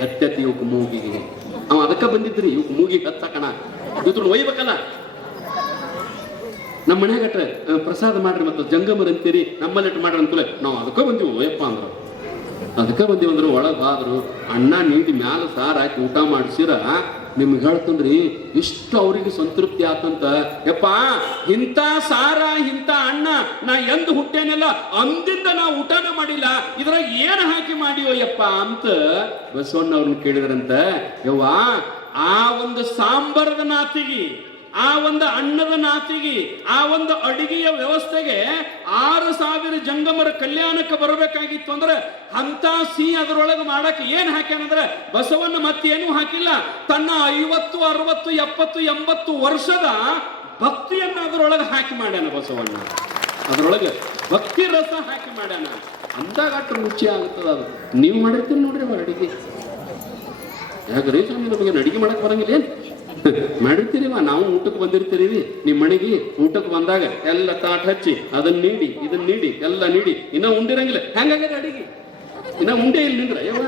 ಹತ್ತಿ ಇವಕ್ ಮೂಗಿಗೆ. ಅವ ಅದಕ್ಕ ಬಂದಿದ್ರಿ, ಇವಕ್ ಮೂಗಿಗೆ ಹತ್ತಕಣ ಇದ್ರ ಒಯ್ಬೇಕಲ್ಲ. ನಮ್ಮ ಮನ್ಯಾಗಟ್ಟ ಪ್ರಸಾದ ಮಾಡ್ರಿ ಮತ್ತು ಜಂಗಮರ್ ಅಂತೀರಿ, ನಮ್ಮಲ್ಲಿಟ್ಟು ಮಾಡ್ರಿ ಅಂತಲೇ ನಾವು ಅದಕ್ಕೆ ಬಂದಿವು ಯಪ್ಪ ಅಂದ್ರು. ಅದಕ್ಕೆ ಬಂದಿವಂದ್ರು. ಒಳಗೆ ಬಾದ್ರು, ಅಣ್ಣ ನೀಡಿ ಮ್ಯಾಲ ಸಾರ ಹಾಕಿ ಊಟ ಮಾಡಿಸಿರ ನಿಮ್ಗೆ ಹೇಳ್ತಂದ್ರಿ ಇಷ್ಟು ಅವ್ರಿಗೆ ಸಂತೃಪ್ತಿ ಆತಂತ. ಯಪ್ಪ ಇಂಥ ಸಾರ ಇಂಥ ಅಣ್ಣ ನಾ ಎಂದ್ ಹುಟ್ಟೇನಿಲ್ಲ, ಅಂದಿಂದ ನಾ ಊಟನ ಮಾಡಿಲ್ಲ, ಇದ್ರಾಗ ಏನ್ ಹಾಕಿ ಮಾಡಿಯೋ ಯಪ್ಪ ಅಂತ ಬಸವಣ್ಣ ಅವ್ರನ್ನ ಕೇಳಿದ್ರಂತ. ಯವ್ವ ಆ ಒಂದು ಸಾಂಬಾರದ ನಾತಿಗೆ, ಆ ಒಂದು ಅನ್ನದ ನಾತಿಗೆ, ಆ ಒಂದು ಅಡಿಗೆಯ ವ್ಯವಸ್ಥೆಗೆ 6,000 ಜಂಗಮರ ಕಲ್ಯಾಣಕ್ಕೆ ಬರಬೇಕಾಗಿತ್ತು ಅಂದ್ರೆ ಅಂತ ಅದರೊಳಗೆ ಮಾಡಕ್ಕೆ ಏನ್ ಹಾಕ್ಯಾನಂದ್ರೆ ಬಸವಣ್ಣ ಮತ್ತೇನೂ ಹಾಕಿಲ್ಲ. ತನ್ನ 50, 60, 70, 80 ವರ್ಷದ ಭಕ್ತಿಯನ್ನ ಅದರೊಳಗೆ ಹಾಕಿ ಮಾಡ್ಯಾನ ಬಸವಣ್ಣ. ಅದರೊಳಗೆ ಭಕ್ತಿ ರಸ ಹಾಕಿ ಮಾಡ್ಯಾನ. ಅಂದಾಗ ಅಷ್ಟು ರುಚಿ ಆಗುತ್ತದ. ಅದು ನೀವು ಮಾಡಿರ್ತೀರಿ ನೋಡ್ರಿ ಅಡಿಗೆ. ಯಾಕ್ರಿ ಸ್ವಾಮಿ ನಮಗೆ ಅಡಿಗೆ ಮಾಡಕ್ ಬರಂಗಿಲ್ಲ ಏನ್? ಮಾಡಿರ್ತೀರಿವ, ನಾವು ಊಟಕ್ಕೆ ಬಂದಿರ್ತೀರಿ. ನಿಮ್ಮ ಮನೆಗೆ ಊಟಕ್ಕೆ ಬಂದಾಗ ಎಲ್ಲ ತಾಟ್ ಹಚ್ಚಿ ಅದನ್ನ ನೀಡಿ ಇದನ್ನ ನೀಡಿ ಎಲ್ಲ ನೀಡಿ ಇನ್ನ ಉಂಡಿರಂಗಿಲ್ಲ. ಹೆಂಗಾಗ್ಯದ ಅಡಿಗೆ? ಇನ್ನ ಉಂಡೆ ಇಲ್ಲಿ ನಿಂದ್ರ ಯವ್ವ.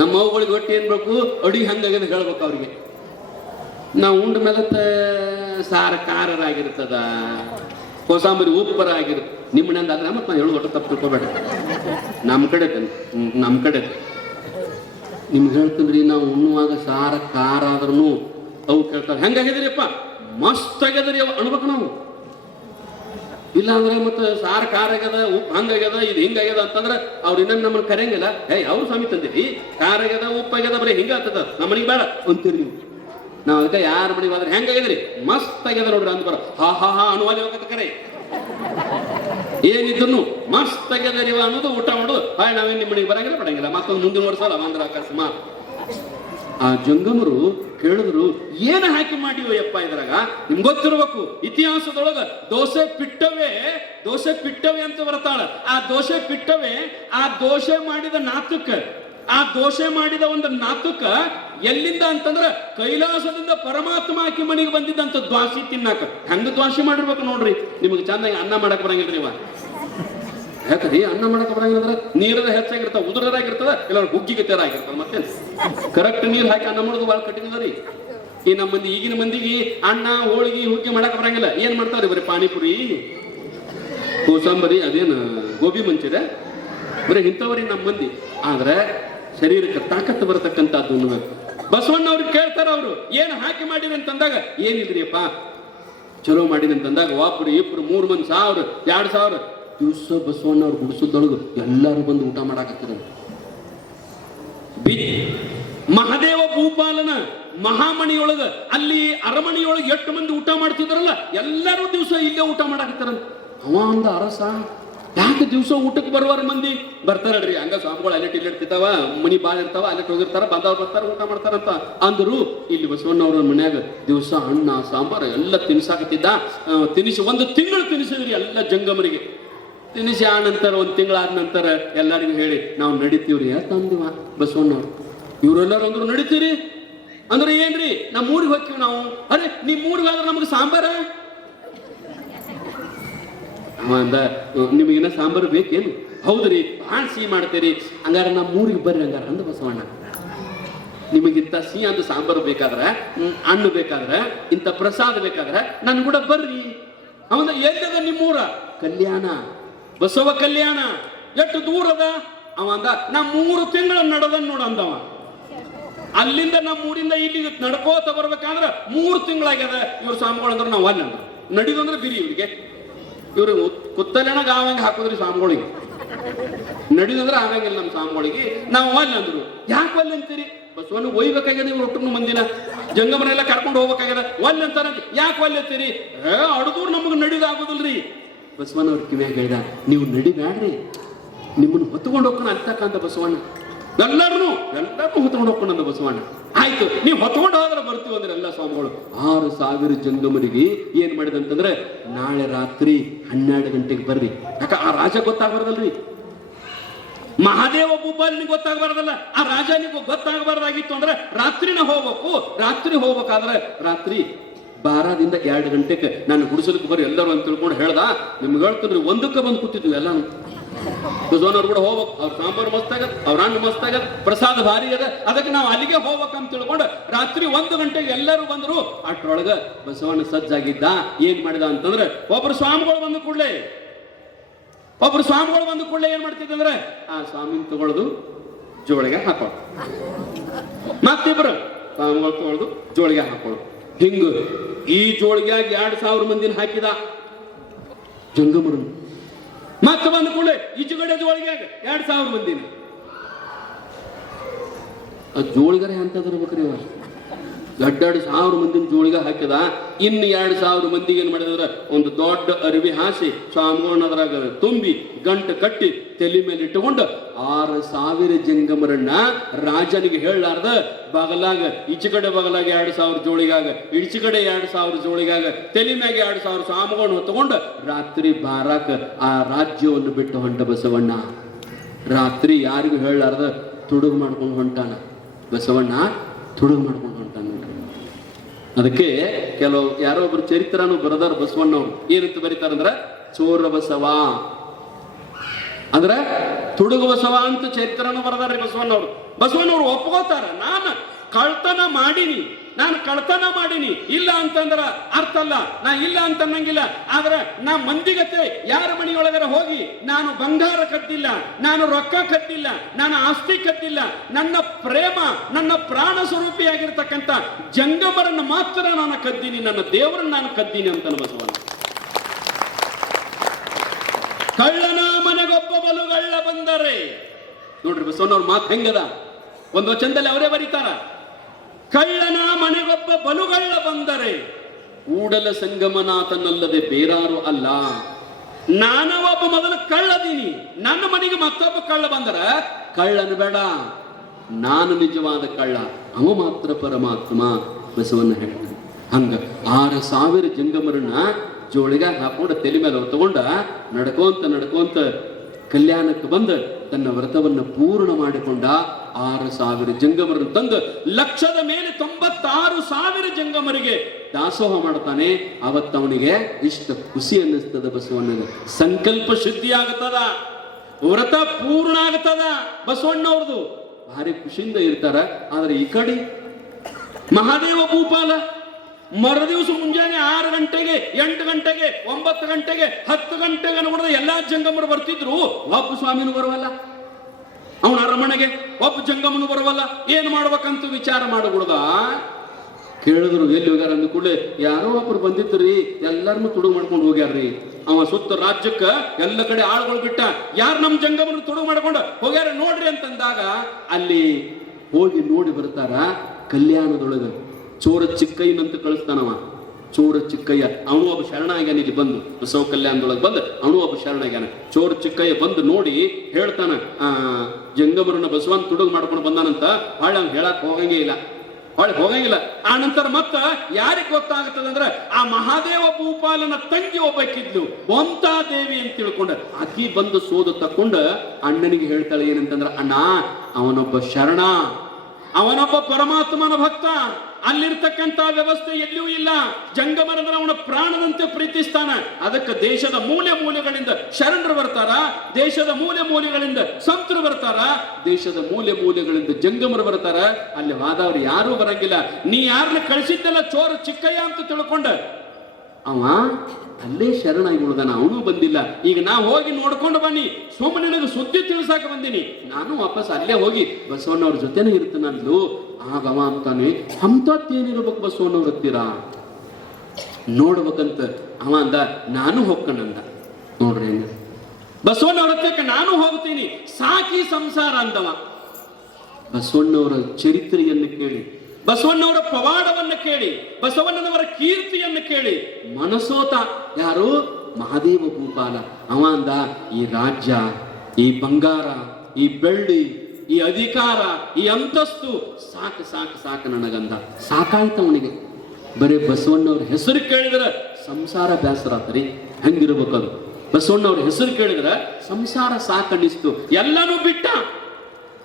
ನಮ್ಮ ಅವುಗಳಿಗೆ ಒಟ್ಟು ಏನ್ ಬೇಕು, ಅಡಿಗೆ ಹಂಗಾಗ್ಯದ ಹೇಳ್ಬೇಕು ಅವ್ರಿಗೆ. ನಾವು ಉಂಡ ಮೇಲೆ ಸಾರ ಖಾರರಾಗಿರ್ತದ, ಕೋಸಂಬರಿ ಉಪ್ಪರ ಆಗಿರುತ್ತೆ. ನಿಮ್ಮ ಮನೆಯಿಂದ ಅಲ್ಲ, ಮತ್ತೆ ನಾನು ಹೇಳೋದು ಒಟ್ಟು ತಪ್ಪು ತಿಳ್ಕೊಬೇಡ. ನಮ್ಮ ಕಡೆ ನಿಮ್ಗೆ ಹೇಳ್ತಂದ್ರಿ, ನಾವು ಉಣ್ಣುವಾಗ ಸಾರ ಖಾರ ಆದ್ರೂ ಅವು ಕೇಳ್ತಾರೆ ಹೆಂಗಾಗಿದ್ರಿಯಪ್ಪ, ಮಸ್ತ್ ಆಗ್ಯದ್ರಿ ಅವ ಅನ್ಬೇಕು ನಾವು. ಇಲ್ಲ ಅಂದ್ರೆ ಮತ್ತೆ ಸಾರ ಖಾರ ಆಗ್ಯದ, ಉಪ್ಪು ಹಂಗಾಗ್ಯದ, ಇದು ಹಿಂಗಾಗ್ಯದ ಅಂತಂದ್ರೆ ಅವ್ರು ಇನ್ನೊಂದು ನಮ್ಮನ್ನು ಕರೆಯಂಗಿಲ್ಲ. ಅವ್ರು ಸ್ವಾಮಿ ತಂದಿರಿ ಖಾರ ಆಗ್ಯದ ಉಪ್ಪು ಆಗ್ಯದ ಬರೀ ಹಿಂಗ ಆಗ್ತದ, ನಮ್ಮ ಮನೆಗೆ ಬೇಡ ಅಂತೀರಿ ನೀವು. ನಾವು ಅದಕ್ಕೆ ಯಾರ ಮನೆಗೆ ಹೋದ್ರೆ ಹೆಂಗಾಗಿದ್ರಿ ಮಸ್ತ್ ಆಗ್ಯದ ನೋಡ್ರಿ ಅಂದ್ ಬರ ಹಾ ಅನುವಾದ ಹೋಗತ್ತ ಕರೆ. ಏನಿದ್ರು ಮಸ್ತ್ ಆಗ್ಯದರಿವ ಅನ್ನೋದು ಊಟ ಮಾಡೋದು. ನಾವೇನ್ ನಿಮ್ಮ ಮನೆಗೆ ಬರಂಗಿಲ್ಲ ಪಡಂಗಿಲ್ಲ, ಮತ್ತೊಂದು ಮುಂದಿನ ವರ್ಷ ಅಲ್ಲ ಅಕಸ್ಮಾತ್. ಆ ಜಂಗಮರು ಕೇಳಿದ್ರು, ಏನ ಹಾಕಿ ಮಾಡಿವೋ ಯಪ್ಪ ಇದ್ರಾಗ? ನಿಮ್ಗೆ ಗೊತ್ತಿರ್ಬೇಕು, ಇತಿಹಾಸದೊಳಗ ದೋಸೆ ಪಿಟ್ಟವೆ ಅಂತ ಬರ್ತಾಳ. ಆ ದೋಸೆ ಪಿಟ್ಟವೆ ಆ ದೋಸೆ ಮಾಡಿದ ಒಂದು ನಾತುಕ ಎಲ್ಲಿಂದ ಅಂತಂದ್ರ ಕೈಲಾಸದಿಂದ ಪರಮಾತ್ಮ ಆಕಿ ಮನೆಗೆ ಬಂದಿದ್ದಂತ ದ್ವಾಸಿ ತಿನ್ನಾಕ. ಹೆಂಗ ದ್ವಾಸಿ ಮಾಡಿರ್ಬೇಕು ನೋಡ್ರಿ. ನಿಮಗೆ ಚಂದಾಗಿ ಅನ್ನ ಮಾಡಕ್ ಬರಂಗಿಲ್ರಿ ಇವ. ಯಾಕ್ರಿ ಅನ್ನ ಮಾಡಕ್ ಬರಂಗಿಲ್ಲ? ನೀರದ ಹೆಚ್ಚಾಗಿರ್ತಾವ, ಉದುರದಾಗಿರ್ತದ, ಇಲ್ಲ ಹುಗ್ಗಿಗೆ ತೆರಾಗಿರ್ತದ. ಮತ್ತೆ ಕರೆಕ್ಟ್ ನೀರ್ ಹಾಕಿ ಅನ್ನ ಮಾಡೋದು ಬಹಳ ಕಠಿಣ ರೀ. ಈ ನಮ್ಮ ಮಂದಿ ಈಗಿನ ಮಂದಿಗೆ ಅನ್ನ ಹೋಳಿಗೆ ಹುಗ್ಗಿ ಮಾಡಕ್ ಬರಂಗಿಲ್ಲ. ಏನ್ ಮಾಡ್ತಾವ್ರಿ? ಬರೀ ಪಾನಿಪುರಿ, ಕೋಸಂಬರಿ, ಅದೇನು ಗೋಬಿ ಮಂಚೂರಿ, ಬರೀ ಇಂಥವ್ರಿ ನಮ್ಮ ಮಂದಿ. ಆದ್ರೆ ಶರೀರಕ್ಕೆ ತಾಕತ್ತು ಬರತಕ್ಕಂಥದ್ದು ಬಸವಣ್ಣ ಅವ್ರಿಗೆ ಕೇಳ್ತಾರ. ಅವ್ರು ಏನ್ ಹಾಕಿ ಮಾಡಿರಿ ಅಂತಂದಾಗ ಏನಿದ್ರಿಯಪ್ಪ ಚಲೋ ಮಾಡಿದಂತಂದಾಗ ಒಬ್ರು ಇಬ್ರು 3 ಮಂದಿ 1000 2000 ದಿವಸ ಬಸವಣ್ಣ ಅವ್ರು ಗುಡಿಸೋದೊಳಗೆ ಎಲ್ಲರೂ ಬಂದು ಊಟ ಮಾಡಾಕತ್ತಿರ. ಮಹಾದೇವ ಭೂಪಾಲನ ಮಹಾಮಣಿಯೊಳಗ ಅಲ್ಲಿ ಅರಮನೆಯೊಳಗೆ 8 ಮಂದಿ ಊಟ ಮಾಡ್ತಿದ್ರಲ್ಲ, ಎಲ್ಲರೂ ದಿವಸ ಇಲ್ಲೇ ಊಟ ಮಾಡಾಕತ್ತಾರಂತ. ಅವ ಅಂದ ಅರಸ, ಯಾಕೆ ದಿವಸ ಊಟಕ್ಕೆ ಬರುವಾರ ಮಂದಿ ಬರ್ತಾರಲ್ರಿ, ಹಂಗ ಸ್ವಾಮಿಗಳು ಅಲೆಟ್ ಇಲ್ಲಿರ್ತಿರ್ತಾವ, ಮನಿ ಬಾಳ ಇರ್ತಾವ, ಅಲೆಟ್ ಹೋಗಿರ್ತಾರ, ಬಂದವ್ರು ಬರ್ತಾರ, ಊಟ ಮಾಡ್ತಾರಂತ ಅಂದ್ರು. ಇಲ್ಲಿ ಬಸವಣ್ಣವ್ರ ಮನ್ಯಾಗ ದಿವಸ ಅನ್ನ ಸಾಂಬಾರು ಎಲ್ಲ ತಿನ್ಸಾಕತ್ತಿದ್ದ. ತಿನಿಸಿ 1 ತಿಂಗಳು ತಿನಿಸಿದ್ರಿ ಎಲ್ಲ ಜಂಗಮರಿಗೆ. ತಿನಿಸಿ ಆ ನಂತರ 1 ತಿಂಗಳಾದ ನಂತರ ಎಲ್ಲರಿಗೂ ಹೇಳಿ ನಾವು ನಡಿತೀವ್ರಿ ಅಂತಂದಿವ ಬಸವಣ್ಣವ್ರು. ಇವರೆಲ್ಲರೂ ಅಂದ್ರು ನಡಿತೀರಿ ಅಂದ್ರೆ ಏನ್ರಿ, ನಮ್ಮ ಊರಿಗೆ ಹೋಗ್ತೀವಿ ನಾವು. ಅರೆ ನಿಮ್ ಊರಿಗೆ ಆದ್ರೆ ನಮ್ಗೆ ಸಾಂಬಾರ ಅಂದ, ನಿಮಗಿನ್ನ ಸಾಂಬಾರು ಬೇಕೇನು? ಹೌದ್ರಿ, ಭಾಳ ಸಿಹಿ ಮಾಡ್ತೀರಿ, ಹಂಗಾರ ನಮ್ಮ ಊರಿಗೆ ಬರ್ರಿ ಹಂಗಾರ ಅಂದ ಬಸವಣ್ಣ. ನಿಮಗಿಂತ ಸಿಹಿ ಅಂದ ಸಾಂಬಾರು ಬೇಕಾದ್ರೆ, ಹಣ್ಣು ಬೇಕಾದ್ರೆ, ಇಂಥ ಪ್ರಸಾದ ಬೇಕಾದ್ರೆ ನನ್ ಕೂಡ ಬರ್ರಿ. ಅವನ ಎಲ್ಲದ ನಿಮ್ಮೂರ? ಕಲ್ಯಾಣ, ಬಸವ ಕಲ್ಯಾಣ. ಎಷ್ಟು ದೂರ ಅದ? ಅವ ಅಂದ, ನಾ 3 ತಿಂಗಳ ನಡದನ್ ನೋಡ ಅಂದವ. ಅಲ್ಲಿಂದ ನಮ್ಮ ಊರಿಂದ ಇಲ್ಲಿ ನಡ್ಕೋತ ಬರ್ಬೇಕಾದ್ರೆ 3 ತಿಂಗಳಾಗ್ಯದ. ಇವ್ರು ಸ್ವಾಮಿಗಳು ಅಂದ್ರೆ ನಾವು ಅಲ್ಲಿ ಅಂದ್ರು. ನಡಿದಂದ್ರೆ ಬಿರಿ ಇವ್ರಿಗೆ. ಇವ್ರು ಕುತ್ತಲೆನಾಗ ಆವಂಗ ಹಾಕೋದ್ರಿ ಸ್ವಾಮಿಗಳಿಗೆ. ನಡಿದಂದ್ರೆ ಆಗಂಗಿಲ್ಲ ನಮ್ಮ ಸ್ವಾಮಿಗಳಿಗೆ. ನಾವು ಅಲ್ಲಿ ಅಂದ್ರು. ಯಾಕೆ ಅಲ್ಲಿ ಅಂತೀರಿ? ಬಸವಣ್ಣ ಒಯ್ಬೇಕಾಗ್ಯದ, ಇವ್ರು ಒಟ್ಟು ಮಂದಿನ ಜಂಗಮನೆಲ್ಲ ಕರ್ಕೊಂಡು ಹೋಗ್ಬೇಕಾಗ್ಯದ, ಒಲ್ಲಿ ಅಂತಾರ. ಯಾಕೆ ಒಲ್ಲಿ ಅಂತೀರಿ? ಅಡದೂರು ನಮಗೆ ನಡಿದಾಗೋದಿಲ್ರಿ. ಬಸವಣ್ಣವ್ರ ಕಿವಿಯಾಗ ಹೇಳಿದ, ನೀವು ನಡಿಬ್ಯಾಡ್ರಿ, ನಿಮ್ಮನ್ನು ಹೊತ್ಕೊಂಡು ಹೋಗೋಣ ಅಂತಕ್ಕಂಥ ಬಸವಣ್ಣ. ಎಲ್ಲರೂ ಹೊತ್ಕೊಂಡು ಹೋಗ್ಕೊಂಡ ಬಸವಣ್ಣ. ಆಯ್ತು, ನೀವು ಹೊತ್ಕೊಂಡು ಹೋದ್ರೆ ಬರ್ತೀವಿ ಅಂದ್ರೆ ಎಲ್ಲ ಸ್ವಾಮಿಗಳು 6000 ಜಂಗಮರಿಗೆ ಏನ್ ಮಾಡಿದಂತಂದ್ರೆ, ನಾಳೆ ರಾತ್ರಿ 12 ಗಂಟೆಗೆ ಬರ್ರಿ. ಯಾಕ ಆ ರಾಜ ಗೊತ್ತಾಗಬಾರ್ದಲ್ರಿ, ಮಹಾದೇವ ಭೂಪಾಲನಿಗೆ ಗೊತ್ತಾಗಬಾರ್ದಲ್ಲ, ಆ ರಾಜನಿಗೂ ಗೊತ್ತಾಗಬಾರ್ದಾಗಿತ್ತು ಅಂದ್ರೆ ರಾತ್ರಿನ ಹೋಗ್ಬೇಕು. ರಾತ್ರಿ ಹೋಗ್ಬೇಕಾದ್ರೆ ರಾತ್ರಿ 12ರಿಂದ 2 ಗಂಟೆಗೆ ನಾನು ಗುಡಿಸಲಿಕ್ಕೆ ಬರ್ರಿ ಎಲ್ಲರೂ ಅಂತ ತಿಳ್ಕೊಂಡು ಹೇಳ್ದ. ನಿಮ್ಗೆ ಹೇಳ್ತೀನಿ, 1ಕ್ಕೆ ಬಂದು ಕೂತಿದ್ವಿ ಎಲ್ಲ. ಬಸವಣ್ಣವ್ರು ಕೂಡ ಹೋಗ್ಬೇಕು, ಅವ್ರ ಸಾಂಬಾರು ಮಸ್ತ್ ಆಗತ್, ಅವ್ರ ಹಣ್ಣು ಮಸ್ತ್ ಆಗತ್, ಪ್ರಸಾದ ಭಾರಿ ಅದ, ಅದಕ್ಕೆ ನಾವು ಅಲ್ಲಿಗೆ ಹೋಗ್ಬೇಕಂತ ತಿಳ್ಕೊಂಡು ರಾತ್ರಿ 1 ಗಂಟೆಗೆ ಎಲ್ಲರೂ ಬಂದ್ರು. ಅಷ್ಟ್ರೊಳಗ ಬಸವಣ್ಣ ಸಜ್ಜಾಗಿದ್ದ. ಏನ್ ಮಾಡಿದ ಅಂತಂದ್ರೆ, ಒಬ್ರು ಸ್ವಾಮಿಗಳು ಬಂದ ಕೂಡಲೇ ಏನ್ ಮಾಡ್ತಿದ್ದಂದ್ರೆ, ಆ ಸ್ವಾಮಿನ ತಗೊಳ್ಳೋದು ಜೋಳಿಗೆ ಹಾಕೊಳ್ಳೋದು, ಮತ್ತಿಬ್ರು ಸ್ವಾಮಿಗಳು ತಗೊಳ್ಳೋದು ಜೋಳಿಗೆ ಹಾಕೊಳ್ಳೋದು. ಹಿಂಗ ಈ ಜೋಳಿಗೆಯಾಗಿ 2000 ಮಂದಿನ ಹಾಕಿದ ಜಂಗಮರನ್ನು. ಮತ್ತೆ ಬಂದ ಕೂಡಲೇ ಈಚುಗಡೆ ಜೋಳಿಗೆಯಾಗ 2000 ಮಂದಿನ. ಆ ಜೋಳಿಗರೆ ಅಂತದ್ರಬೇಕ್ರಿ, 2,000 ಮಂದಿನ ಜೋಳಿಗೆ ಹಾಕಿದ. ಇನ್ನು 2,000 ಮಂದಿಗೆ ಏನ್ ಮಾಡಿದ್ರ, ಒಂದು ದೊಡ್ಡ ಅರಿವಿ ಹಾಸಿ ಸ್ವಾಮಿಗಳನ್ನದ್ರಾಗ ತುಂಬಿ ಗಂಟು ಕಟ್ಟಿ ತಲೆ ಮೇಲೆ ಇಟ್ಟುಕೊಂಡು 6,000 ಜಂಗಮರನ್ನ ರಾಜನಿಗೆ ಹೇಳಲಾರ್ದ ಬಗಲಾಗ, ಈಚೆ ಕಡೆ ಬಗಲಾಗ 2,000 ಜೋಳಿಗಾಗ, ಈಚೆ ಕಡೆ 2,000 ಜೋಳಿಗಾಗ, ತಲೆ ಮ್ಯಾಗ 2,000 ಸ್ವಾಮಿಗಳನ್ನ ಹೊತ್ತುಕೊಂಡು ರಾತ್ರಿ ಬಾರಾಕ ಆ ರಾಜ್ಯವನ್ನು ಬಿಟ್ಟು ಹೊಂಟ ಬಸವಣ್ಣ. ರಾತ್ರಿ ಯಾರಿಗೂ ಹೇಳಲಾರ್ದ ತುಡುಗು ಮಾಡ್ಕೊಂಡು ಹೊಂಟಾನ ಬಸವಣ್ಣ, ತುಡುಗು ಮಾಡ್ಕೊಂಡು ಹೊಂಟಾನ. ಅದಕ್ಕೆ ಕೆಲವು ಯಾರೋ ಒಬ್ರು ಚರಿತ್ರನು ಬರದಾರ ಬಸವಣ್ಣವ್ರು. ಏನಂತ ಬರೀತಾರಂದ್ರ, ಚೋರ ಬಸವ ಅಂದ್ರ ತುಡುಗು ಬಸವ ಅಂತ ಚರಿತ್ರನು ಬರದಾರ್ರಿ ಬಸವಣ್ಣವ್ರು. ಬಸವಣ್ಣವ್ರು ಒಪ್ಕೋತಾರ, ನಾನು ಕಳ್ತನ ಮಾಡೀನಿ ಇಲ್ಲ ಅಂತಂದ್ರ ಅರ್ಥ ಅಲ್ಲ, ನಾ ಇಲ್ಲ ಅಂತನ್ನಂಗಿಲ್ಲ. ಆದ್ರೆ ನಾ ಮಂದಿಗತೆ ಯಾರ ಮನೆಯೊಳಗರ ಹೋಗಿ ನಾನು ಬಂಗಾರ ಕದ್ದಿಲ್ಲ, ನಾನು ರೊಕ್ಕ ಕದ್ದಿಲ್ಲ, ನಾನು ಆಸ್ತಿ ಕದ್ದಿಲ್ಲ, ನನ್ನ ಪ್ರೇಮ, ನನ್ನ ಪ್ರಾಣ ಸ್ವರೂಪಿಯಾಗಿರ್ತಕ್ಕಂಥ ಜಂಗಮರನ್ನು ಮಾತ್ರ ನಾನು ಕದ್ದೀನಿ, ನನ್ನ ದೇವರನ್ನ ನಾನು ಕದ್ದೀನಿ ಅಂತ ಬಸವಣ್ಣ. ಕಳ್ಳನ ಮನೆಗೊಬ್ಬ ಬಲುಗಳ್ಳ ಬಂದರೆ, ನೋಡ್ರಿ ಬಸವಣ್ಣವ್ರ ಮಾತು ಹೆಂಗದ, ಒಂದು ವಚನದಲ್ಲಿ ಅವರೇ ಬರೀತಾರ, ಕಳ್ಳನ ಮನೆಗೊಬ್ಬ ಬಲುಗಳ್ಳ ಬಂದರೆ ಕೂಡಲ ಸಂಗಮನಾಥನಲ್ಲದೆ ಬೇರಾರು ಅಲ್ಲ. ನಾನು ಒಬ್ಬ ಮೊದಲು ಕಳ್ಳದೀನಿ, ನನ್ನ ಮನೆಗೆ ಮತ್ತೊಬ್ಬ ಕಳ್ಳ ಬಂದರ ಕಳ್ಳನ ಬೇಡ, ನಾನು ನಿಜವಾದ ಕಳ್ಳ, ಅವ ಮಾತ್ರ ಪರಮಾತ್ಮ ಬಸವಣ್ಣ ಹೇಳ್ತಾನೆ. ಹಂಗ 6,000 ಜಂಗಮರನ್ನ ಜೋಳಿಗ ಹಾಕೊಂಡು ತಲೆ ಮೇಲೆ ತಗೊಂಡ ನಡ್ಕೊಂತ ಕಲ್ಯಾಣಕ್ಕೆ ಬಂದ ತನ್ನ ವ್ರತವನ್ನು ಪೂರ್ಣ ಮಾಡಿಕೊಂಡ. 6,000 ಜಂಗಮರನ್ನು ತಂದು 1,00,000 ಮೇಲೆ 96,000 ಜಂಗಮರಿಗೆ ದಾಸೋಹ ಮಾಡ್ತಾನೆ. ಅವತ್ತವನಿಗೆ ಇಷ್ಟ ಖುಷಿ ಅನ್ನಿಸ್ತದ ಬಸವಣ್ಣಗೆ. ಸಂಕಲ್ಪ ಶುದ್ಧಿ ಆಗತದ, ವ್ರತ ಪೂರ್ಣ ಆಗತದ ಬಸವಣ್ಣವ್ರದು. ಭಾರಿ ಖುಷಿಯಿಂದ ಇರ್ತಾರ. ಆದ್ರೆ ಈ ಕಡೆ ಮಹಾದೇವ ಭೂಪಾಲ ಮರುದಿವಸ ಮುಂಜಾನೆ 6 ಗಂಟೆಗೆ 8 ಗಂಟೆಗೆ 9 ಗಂಟೆಗೆ 10 ಗಂಟೆಗೆ ನೋಡಿದ್ರೆ ಎಲ್ಲಾ ಜಂಗಮರು ಬರ್ತಿದ್ರು. ಒಬ್ಬ ಸ್ವಾಮಿನೂ ಬರುವಲ್ಲ, ಅವನ ಅರಮನೆಗೆ ಒಬ್ಬ ಜಂಗಮನು ಬರುವಲ್ಲ. ಏನ್ ಮಾಡ್ಬೇಕಂತ ವಿಚಾರ ಮಾಡಬಹುದ. ಕೇಳಿದ್ರು ಎಲ್ಲಿ ಹೋಗ್ಯಾರ ಅಂದ ಕೂಡಲೇ ಯಾರೋ ಒಬ್ರು ಬಂದಿದ್ರಿ, ಎಲ್ಲರನ್ನು ತುಡುಗು ಮಾಡ್ಕೊಂಡು ಹೋಗ್ಯಾರ್ರಿ. ಅವ ಸುತ್ತ ರಾಜ್ಯಕ್ಕ ಎಲ್ಲ ಕಡೆ ಆಳುಗಳು ಬಿಟ್ಟ, ಯಾರು ನಮ್ಮ ಜಂಗಮರನ್ನ ತುಡುಗು ಮಾಡ್ಕೊಂಡು ಹೋಗ್ಯಾರ ನೋಡ್ರಿ ಅಂತಂದಾಗ ಅಲ್ಲಿ ಹೋಗಿ ನೋಡಿ ಬರ್ತಾರ. ಕಲ್ಯಾಣದೊಳಗ ಚೋರ ಚಿಕ್ಕಯ್ಯನಂತ ಕಳಿಸ್ತಾನವ. ಚೋರ ಚಿಕ್ಕಯ್ಯ ಅವನು ಒಬ್ಬ ಶರಣ ಆಗ್ಯಾನ. ಇಲ್ಲಿ ಬಂದು ಬಸವ ಕಲ್ಯಾಣದೊಳಗೆ ಬಂದು ಅವನು ಒಬ್ಬ ಶರಣ ಆಗ್ಯಾನ. ಚೋರ ಚಿಕ್ಕಯ್ಯ ಬಂದು ನೋಡಿ ಹೇಳ್ತಾನ, ಜಂಗಮರನ್ನ ಬಸವನ್ ತುಡುಗು ಮಾಡ್ಕೊಂಡು ಬಂದಾನಂತ. ಹೊಳ್ಳಿ ಅವ್ನು ಹೇಳಕ್ ಹೋಗಂಗಿಲ್ಲ. ಆ ನಂತರ ಮತ್ತ ಯಾರಿಗೆ ಗೊತ್ತಾಗುತ್ತದಂದ್ರೆ ಆ ಮಹಾದೇವ ಭೂಪಾಲನ ತಂಗಿ ಒಬ್ಬಕ್ಕಿದ್ಲು, ಬೋಂತಾದೇವಿ ಅಂತ ತಿಳ್ಕೊಂಡ. ಆಕಿ ಬಂದು ಸೋದು ತಕೊಂಡ ಅಣ್ಣನಿಗೆ ಹೇಳ್ತಾಳೆ ಏನಂತಂದ್ರ, ಅಣ್ಣ ಅವನೊಬ್ಬ ಶರಣ, ಅವನೊಬ್ಬ ಪರಮಾತ್ಮನ ಭಕ್ತ, ಅಲ್ಲಿರ್ತಕ್ಕಂಥ ವ್ಯವಸ್ಥೆ ಎಲ್ಲಿಯೂ ಇಲ್ಲ. ಜಂಗಮರಂದ್ರ ಅವನ ಪ್ರಾಣದಂತೆ ಪ್ರೀತಿಸ್ತಾನ. ಅದಕ್ಕೆ ದೇಶದ ಮೂಲೆ ಮೂಲೆಗಳಿಂದ ಶರಣರು ಬರ್ತಾರ, ದೇಶದ ಮೂಲೆ ಮೂಲೆಗಳಿಂದ ಸಂತರು ಬರ್ತಾರ, ದೇಶದ ಮೂಲೆ ಮೂಲೆಗಳಿಂದ ಜಂಗಮರು ಬರ್ತಾರ. ಅಲ್ಲಿ ವಾದವ್ರು ಯಾರೂ ಬರಂಗಿಲ್ಲ. ನೀ ಯಾರನ್ನ ಕಳಿಸಿದ್ದೆಲ್ಲ ಚೋರ ಚಿಕ್ಕಯ್ಯ ಅಂತ ತಿಳ್ಕೊಂಡ ಅವ ಅಲ್ಲೇ ಶರಣಾಗಿ ಉಳ್ದಾನ, ಅವನು ಬಂದಿಲ್ಲ. ಈಗ ನಾ ಹೋಗಿ ನೋಡ್ಕೊಂಡು ಬನ್ನಿ, ಸುಮ್ಮನೆ ನನಗೆ ಸುದ್ದಿ ತಿಳಿಸಾಕ ಬಂದೀನಿ. ನಾನು ವಾಪಸ್ ಅಲ್ಲೇ ಹೋಗಿ ಬಸವಣ್ಣವ್ರ ಜೊತೆನೇ ಇರ್ತಾನಂದ್ಲು. ಆಗ ಅವ ಅಂತಾನೆ, ಅಂತದ್ದೇನಿರ್ಬೇಕು ಬಸವಣ್ಣವ್ರ ಹತ್ತಿರ ನೋಡ್ಬೇಕಂತ ಅವ ಅಂದ. ನಾನು ಹೋಗ್ಕಣಂದ. ನೋಡ್ರಿ ಹೆಂಗ ಬಸವಣ್ಣವ್ರ ಹತ್ರಕ್ಕೆ ನಾನು ಹೋಗ್ತೀನಿ, ಸಾಕಿ ಸಂಸಾರ ಅಂದವ. ಬಸವಣ್ಣವರ ಚರಿತ್ರೆಯನ್ನು ಕೇಳಿ, ಬಸವಣ್ಣವರ ಪವಾಡವನ್ನು ಕೇಳಿ, ಬಸವಣ್ಣನವರ ಕೀರ್ತಿಯನ್ನು ಕೇಳಿ ಮನಸೋತ ಯಾರು? ಮಹಾದೇವ ಭೂಪಾಲ. ಅವ ಅಂದ, ಈ ರಾಜ್ಯ, ಈ ಬಂಗಾರ, ಈ ಬೆಳ್ಳಿ, ಈ ಅಧಿಕಾರ, ಈ ಅಂತಸ್ತು ಸಾಕು ಸಾಕು ಸಾಕು ನನಗಂದ. ಸಾಕಾಯ್ತು ಅವನಿಗೆ. ಬರೀ ಬಸವಣ್ಣವ್ರ ಹೆಸರು ಕೇಳಿದ್ರೆ ಸಂಸಾರ ಬೇಸರ ಆತರಿ. ಹಂಗಿರ್ಬೇಕದು. ಬಸವಣ್ಣವ್ರ ಹೆಸರು ಕೇಳಿದ್ರೆ ಸಂಸಾರ ಸಾಕನ್ನಿಸ್ತು. ಎಲ್ಲನೂ ಬಿಟ್ಟ.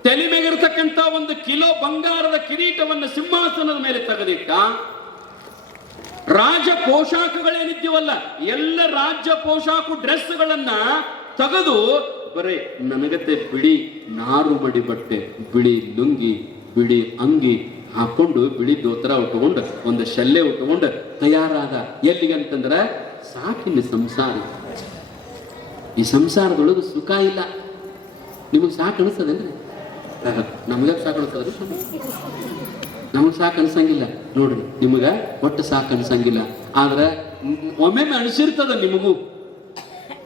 ತಲೆ ಮೇಗಿರ್ತಕ್ಕಂಥ 1 ಕಿಲೋ ಬಂಗಾರದ ಕಿರೀಟವನ್ನು ಸಿಂಹಾಸನದ ಮೇಲೆ ತೆಗೆದಿಟ್ಟ. ರಾಜ ಪೋಷಾಕಗಳೇನಿದ್ದೀವಲ್ಲ, ಎಲ್ಲ ರಾಜ್ಯ ಪೋಷಾಕು ಡ್ರೆಸ್ಗಳನ್ನ ತೆಗೆದು ಬರೇ ನನಗತ್ತೆ ಬಿಳಿ ನಾರು ಮಡಿ ಬಟ್ಟೆ, ಬಿಳಿ ಲುಂಗಿ, ಬಿಳಿ ಅಂಗಿ ಹಾಕೊಂಡು, ಬಿಳಿ ದೋತರ ಉಟ್ಕೊಂಡು, ಒಂದು ಶಲ್ಲೆ ಉಟ್ಕೊಂಡು ತಯಾರಾದ. ಎಲ್ಲಿಗೆ ಅಂತಂದ್ರೆ ಸಾಕಿನ ಸಂಸಾರ. ಈ ಸಂಸಾರದೊಳಗೆ ಸುಖ ಇಲ್ಲ. ನಿಮಗೆ ಸಾಕು ಅನಿಸ್ತದೇನ್ರಿ? ನಮಗ ಸಾಕು ಅನಿಸ್ತದ್ರಿ? ನಮಗ್ ಸಾಕು ಅನ್ಸಂಗಿಲ್ಲ ನೋಡ್ರಿ. ನಿಮಗ ಒಟ್ಟು ಸಾಕು ಅನ್ಸಂಗಿಲ್ಲ. ಆದ್ರೆ ಒಮ್ಮೊಮ್ಮೆ ಅನಿಸಿರ್ತದ ನಿಮಗೂ.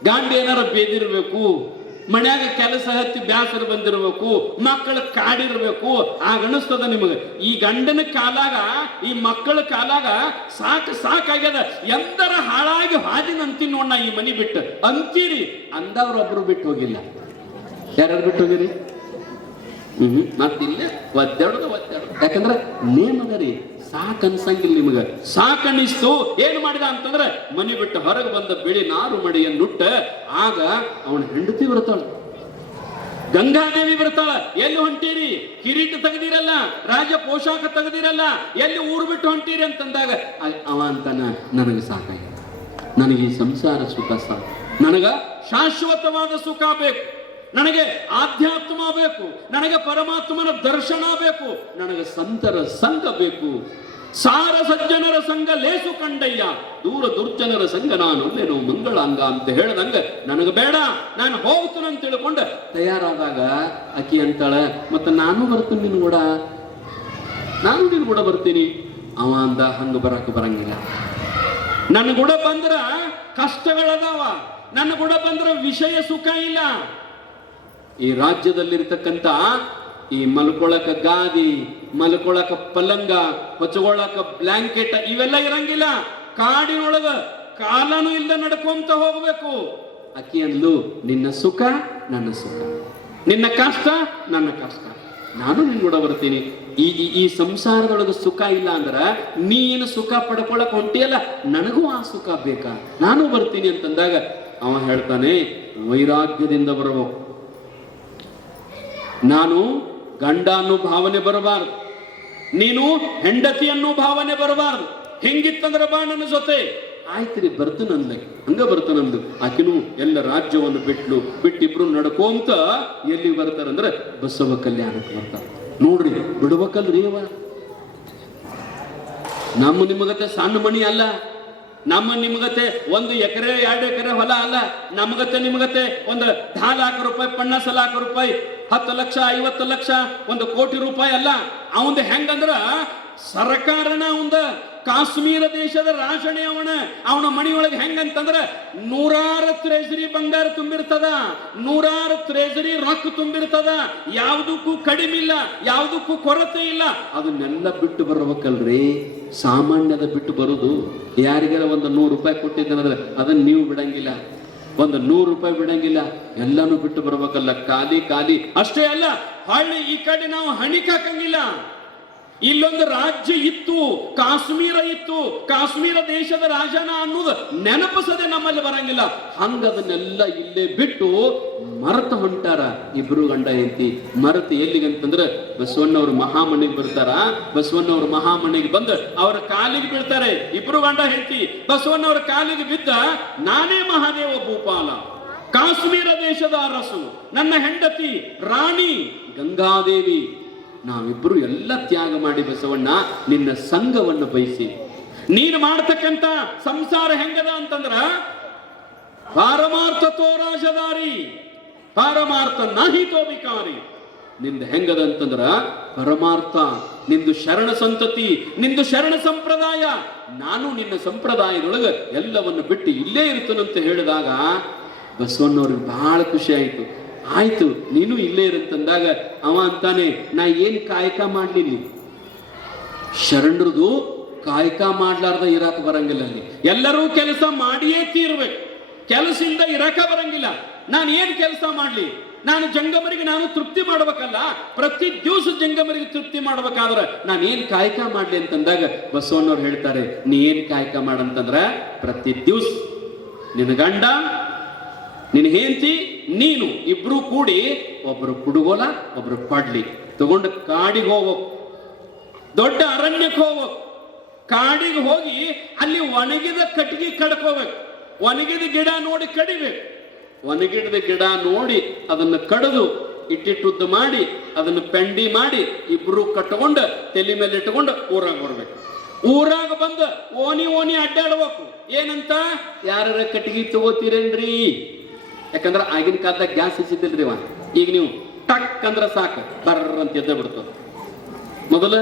ಗಾಂಡಿ ಏನಾರ ಬೇದಿರ್ಬೇಕು, ಮನ್ಯಾಗ ಕೆಲಸ ಹತ್ತಿ ಬ್ಯಾಸರ ಬಂದಿರ್ಬೇಕು, ಮಕ್ಕಳ ಕಾಡಿರ್ಬೇಕು, ಆಗ ಅನಿಸ್ತದ ನಿಮಗ. ಈ ಗಂಡನ ಕಾಲಾಗ, ಈ ಮಕ್ಕಳ ಕಾಲಾಗ ಸಾಕು ಸಾಕಾಗ್ಯದ. ಎಂದರ ಹಾಳಾಗಿ ಹಾದಿನ ಅಂತೀನಿ ನೋಡ ಈ ಮನಿ ಬಿಟ್ಟು ಅಂತೀರಿ. ಅಂದವ್ರೊಬ್ರು ಬಿಟ್ಟು ಹೋಗಿಲ್ಲ. ಯಾರು ಬಿಟ್ಟು ಹೋಗಿರಿ? ಮತ್ತಿಲ್ಲ ಒದ್ದಾಡೋದು. ಯಾಕಂದ್ರೆ ನೇಮದ ರೀ. ಸಾಕ್ ಅನ್ಸಂಗಿಲ್ಲ ನಿಮಗ. ಸಾಕನ್ನಿಸ್ತು. ಏನ್ ಮಾಡಿದ ಅಂತಂದ್ರೆ ಮನಿ ಬಿಟ್ಟು ಹೊರಗೆ ಬಂದ ಬಿಳಿ ನಾರು ಮಡಿಯನ್ನುಟ್ಟ. ಆಗ ಅವನ ಹೆಂಡತಿ ಬರ್ತಾಳ, ಗಂಗಾದೇವಿ ಬರ್ತಾಳ. ಎಲ್ಲಿ ಹೊಂಟೀರಿ? ಕಿರೀಟ ತೆಗೆದಿರಲ್ಲ, ರಾಜ ಪೋಷಾಕ ತೆಗೆದಿರಲ್ಲ, ಎಲ್ಲಿ ಊರು ಬಿಟ್ಟು ಹೊಂಟೀರಿ ಅಂತಂದಾಗ ಅವ ಅಂತಾನ, ನನಗೆ ಸಾಕಾಗ, ನನಗೆ ಈ ಸಂಸಾರ ಸುಖ ಸಾಕು, ನನಗ ಶಾಶ್ವತವಾದ ಸುಖ ಬೇಕು, ನನಗೆ ಆಧ್ಯಾತ್ಮ ಬೇಕು, ನನಗೆ ಪರಮಾತ್ಮನ ದರ್ಶನ ಬೇಕು, ನನಗೆ ಸಂತರ ಸಂಘ ಬೇಕು. ಸಾರ ಸಜ್ಜನರ ಸಂಘ ಲೇಸು ಕಂಡಯ್ಯ, ದೂರ ದುರ್ಜನರ ಸಂಘ ನಾನು ಅಲ್ಲೇನೋ ಮಂಗಳಾಂಗ ಅಂತ ಹೇಳ್ದಂಗ ನನಗೆ ಬೇಡ, ನಾನು ಹೋಗ್ತೀನಿ ಅಂತ ತಿಳ್ಕೊಂಡು ತಯಾರಾದಾಗ ಅಕ್ಕಿ ಅಂತಾಳ, ಮತ್ತೆ ನಾನು ಬರ್ತೀನಿ ನಿನ್ ಕೂಡ, ನಾನು ನಿನ್ ಕೂಡ ಬರ್ತೀನಿ. ಅವ ಅಂದ, ಹಂಗ ಬರಕ್ಕೆ ಬರಂಗಿಲ್ಲ. ನನ್ನ ಕೂಡ ಬಂದ್ರ ಕಷ್ಟಗಳದಾವ, ನನ್ನ ಕೂಡ ಬಂದ್ರ ವಿಷಯ ಸುಖ ಇಲ್ಲ. ಈ ರಾಜ್ಯದಲ್ಲಿರ್ತಕ್ಕಂಥ ಈ ಮಲ್ಕೊಳಕ ಗಾದಿ, ಮಲ್ಕೊಳಕ ಪಲಂಗ, ಹೊಚ್ಕೊಳಕ ಬ್ಲಾಂಕೆಟ್ ಇವೆಲ್ಲ ಇರಂಗಿಲ್ಲ. ಕಾಡಿನೊಳಗ ಕಾಲನು ಇಲ್ಲದ ನಡ್ಕೊಂತ ಹೋಗ್ಬೇಕು. ಅಕ್ಕಿ ಅಂದ್ಲು, ನಿನ್ನ ಸುಖ ನನ್ನ ಸುಖ, ನಿನ್ನ ಕಷ್ಟ ನನ್ನ ಕಷ್ಟ, ನಾನು ನಿನ್ ಕೂಡ ಬರ್ತೀನಿ. ಈ ಸಂಸಾರದೊಳಗ ಸುಖ ಇಲ್ಲ ಅಂದ್ರ ನೀನು ಸುಖ ಪಡ್ಕೊಳಕ್ ಹೊಂಟಿಯಲ್ಲ, ನನಗೂ ಆ ಸುಖ ಬೇಕಾ, ನಾನು ಬರ್ತೀನಿ ಅಂತಂದಾಗ ಅವ ಹೇಳ್ತಾನೆ, ವೈರಾಗ್ಯದಿಂದ ಬರಬೇಕು. ನಾನು ಗಂಡ ಅನ್ನೋ ಭಾವನೆ ಬರಬಾರದು, ನೀನು ಹೆಂಡತಿ ಅನ್ನೋ ಭಾವನೆ ಬರಬಾರದು. ಹೆಂಗಿತ್ತಂದ್ರ ಬಾ ನನ್ನ ಜೊತೆ. ಆಯ್ತ್ರಿ ಬರ್ತಾನಂದ, ಹಂಗ ಬರ್ತಾನಂದು. ಆಕಿನೂ ಎಲ್ಲ ರಾಜ್ಯವನ್ನು ಬಿಟ್ಟಿಬ್ರು ನಡ್ಕೋಂತ ಎಲ್ಲಿ ಬರ್ತಾರಂದ್ರೆ ಬಸವ ಕಲ್ಯಾಣಕ್ಕೆ ಬರ್ತಾರ. ನೋಡ್ರಿ, ಬಿಡ್ಬೇಕಲ್ರಿ ಅವ. ನಮ್ಮ ನಿಮಗತೆ ಸಣ್ಣ ಮಣಿ ಅಲ್ಲ, ನಮ್ಮ ನಿಮಗತೆ 1 ಎಕರೆ 2 ಎಕರೆ ಹೊಲ ಅಲ್ಲ. ನಮಗತೆ ನಿಮಗತೆ 10 लाख ರೂಪಾಯಿ, 50 लाख ರೂಪಾಯಿ, 10 ಲಕ್ಷ, 50 ಲಕ್ಷ, 1 ಕೋಟಿ ರೂಪಾಯಿ ಅಲ್ಲ. ಅವಂದು ಹೆಂಗಂದ್ರ ಸರ್ಕಾರನ ಅವಂದ, ಕಾಶ್ಮೀರ ದೇಶದ ರಾಜನೇ ಅವನ ಮನೆಯೊಳಗೆ ಹೆಂಗಂತಂದ್ರ 100 ಟ್ರೆಜರಿ ಬಂಗಾರ ತುಂಬಿರ್ತದ, 100 ಟ್ರೆಜರಿ ರೊಕ್ಕ ತುಂಬಿರ್ತದ, ಯಾವುದಕ್ಕೂ ಕಡಿಮಿಲ್ಲ, ಯಾವುದಕ್ಕೂ ಕೊರತೆ ಇಲ್ಲ. ಅದನ್ನೆಲ್ಲ ಬಿಟ್ಟು ಬರ್ಬೇಕಲ್ರಿ. ಸಾಮಾನ್ಯದ ಬಿಟ್ಟು ಬರುದು. ಯಾರಿಗಾರ ಒಂದು 100 ರೂಪಾಯಿ ಕೊಟ್ಟಿದ್ದಾನಂದ್ರೆ ಅದನ್ನ ನೀವು ಬಿಡಂಗಿಲ್ಲ, ಒಂದು 100 ರೂಪಾಯಿ ಬಿಡಂಗಿಲ್ಲ, ಎಲ್ಲಾನು ಬಿಟ್ಟು ಬರ್ಬೇಕಲ್ಲ. ಖಾಲಿ ಖಾಲಿ ಅಷ್ಟೇ ಅಲ್ಲ, ಹಳ್ಳಿ ಈ ಕಡೆ ನಾವು ಹಣಿಕಾಕಂಗಿಲ್ಲ. ಇಲ್ಲೊಂದು ರಾಜ್ಯ ಇತ್ತು, ಕಾಶ್ಮೀರ ಇತ್ತು, ಕಾಶ್ಮೀರ ದೇಶದ ರಾಜನ ಅನ್ನೋದು ನೆನಪಿಸದೆ ನಮ್ಮಲ್ಲಿ ಬರಂಗಿಲ್ಲ. ಹಂಗದನ್ನೆಲ್ಲ ಇಲ್ಲೇ ಬಿಟ್ಟು ಮರತ ಹೊಂಟಾರ ಇಬ್ರು ಗಂಡ ಹೆಂಡತಿ. ಮರತ ಎಲ್ಲಿಗಂತಂದ್ರ ಬಸವಣ್ಣವ್ರ ಮಹಾಮನೆಗೆ ಬರ್ತಾರ. ಬಸವಣ್ಣವ್ರ ಮಹಾಮನೆಗೆ ಬಂದು ಅವರ ಕಾಲಿಗೆ ಬೀಳ್ತಾರೆ ಇಬ್ರು ಗಂಡ ಹೆಂಡತಿ. ಬಸವಣ್ಣವ್ರ ಕಾಲಿಗೆ ಬಿದ್ದ, ನಾನೇ ಮಹಾದೇವ ಭೂಪಾಲ, ಕಾಶ್ಮೀರ ದೇಶದ ಅರಸು, ನನ್ನ ಹೆಂಡತಿ ರಾಣಿ ಗಂಗಾದೇವಿ, ನಾವಿಬ್ರು ಎಲ್ಲ ತ್ಯಾಗ ಮಾಡಿ ಬಸವಣ್ಣ ನಿನ್ನ ಸಂಘವನ್ನು ಬಯಸಿ. ನೀನು ಮಾಡ್ತಕ್ಕಂತ ಸಂಸಾರ ಹೆಂಗದ ಅಂತಂದ್ರ ಪಾರಮಾರ್ಥ ತೋ ರಾಜದಾರಿ, ಪಾರಮಾರ್ಥ ನಾಹಿತೋ ವಿಕಾರಿ. ನಿಂದ ಹೆಂಗದ ಅಂತಂದ್ರ ಪರಮಾರ್ಥ, ನಿಂದು ಶರಣ ಸಂತತಿ, ನಿಂದು ಶರಣ ಸಂಪ್ರದಾಯ. ನಾನು ನಿನ್ನ ಸಂಪ್ರದಾಯದೊಳಗ ಎಲ್ಲವನ್ನು ಬಿಟ್ಟು ಇಲ್ಲೇ ಇರ್ತನಂತ ಹೇಳಿದಾಗ ಬಸವಣ್ಣವ್ರಿಗೆ ಬಹಳ ಖುಷಿ ಆಯ್ತು. ಆಯ್ತು ನೀನು ಇಲ್ಲೇ ಇರಂತಂದಾಗ ಅವ ಅಂತಾನೆ, ನಾ ಏನ್ ಕಾಯಕ ಮಾಡ್ಲಿಲ್ಲ, ಶರಣರದು ಕಾಯಕ ಮಾಡ್ಲಾರ್ದ ಇರಾಕ ಬರಂಗಿಲ್ಲ. ಅಲ್ಲಿ ಎಲ್ಲರೂ ಕೆಲಸ ಮಾಡಿಯೇ ತೀರ್ಬೇಕು, ಕೆಲಸದಿಂದ ಇರಾಕ ಬರಂಗಿಲ್ಲ. ನಾನು ಏನ್ ಕೆಲಸ ಮಾಡ್ಲಿ, ನಾನು ಜಂಗಮರಿಗೆ ನಾನು ತೃಪ್ತಿ ಮಾಡ್ಬೇಕಲ್ಲ, ಪ್ರತಿ ದಿವಸ ಜಂಗಮರಿಗೆ ತೃಪ್ತಿ ಮಾಡ್ಬೇಕಾದ್ರೆ ನಾನು ಏನ್ ಕಾಯಕ ಮಾಡ್ಲಿ ಅಂತಂದಾಗ ಬಸವಣ್ಣವ್ರು ಹೇಳ್ತಾರೆ, ನೀ ಏನ್ ಕಾಯಕ ಮಾಡಂತಂದ್ರ ಪ್ರತಿ ದಿವಸ ನಿನ್ನ ಗಂಡ, ನಿನ್ನ ಹೆಂಡತಿ, ನೀನು ಇಬ್ರು ಕೂಡಿ ಒಬ್ರು ಕುಡುಗೋಲ ಒಬ್ರು ಪಡ್ಲಿ ತಗೊಂಡು ಕಾಡಿಗೆ ಹೋಗ್ಬೇಕು, ದೊಡ್ಡ ಅರಣ್ಯಕ್ಕೆ ಹೋಗ್ಬೇಕು. ಕಾಡಿಗೆ ಹೋಗಿ ಅಲ್ಲಿ ಒಣಗಿದ ಕಟ್ಟಿಗೆ ಕಡ್ಕೋಬೇಕು, ಒಣಗಿದ ಗಿಡ ನೋಡಿ ಕಡಿಬೇಕು, ಒಣಗಿದ ಗಿಡ ನೋಡಿ ಅದನ್ನು ಕಡಿದು ಇಟ್ಟಿಟ್ಟುದ್ದು ಮಾಡಿ ಅದನ್ನು ಪೆಂಡಿ ಮಾಡಿ ಇಬ್ರು ಕಟ್ಕೊಂಡು ತಲೆ ಮೇಲೆ ಇಟ್ಕೊಂಡು ಊರಾಗ ಬರ್ಬೇಕು. ಊರಾಗ ಬಂದು ಓನಿ ಓನಿ ಅಡ್ಡಾಡ್ಬೇಕು. ಏನಂತ, ಯಾರ ಕಟ್ಟಿಗೆ ತಗೋತೀರೇನ್ರಿ? ಯಾಕಂದ್ರೆ ಆಗಿನ ಕಾಲದಾಗ ಗ್ಯಾಸ್ ಹಚ್ಚಿದ್ದಿಲ್ರಿ ಅವ. ಈಗ ನೀವು ಟಕ್ ಅಂದ್ರೆ ಸಾಕು ಬರ್ರ ಅಂತ ಎದ್ದ ಬಿಡ್ತದ. ಮೊದಲ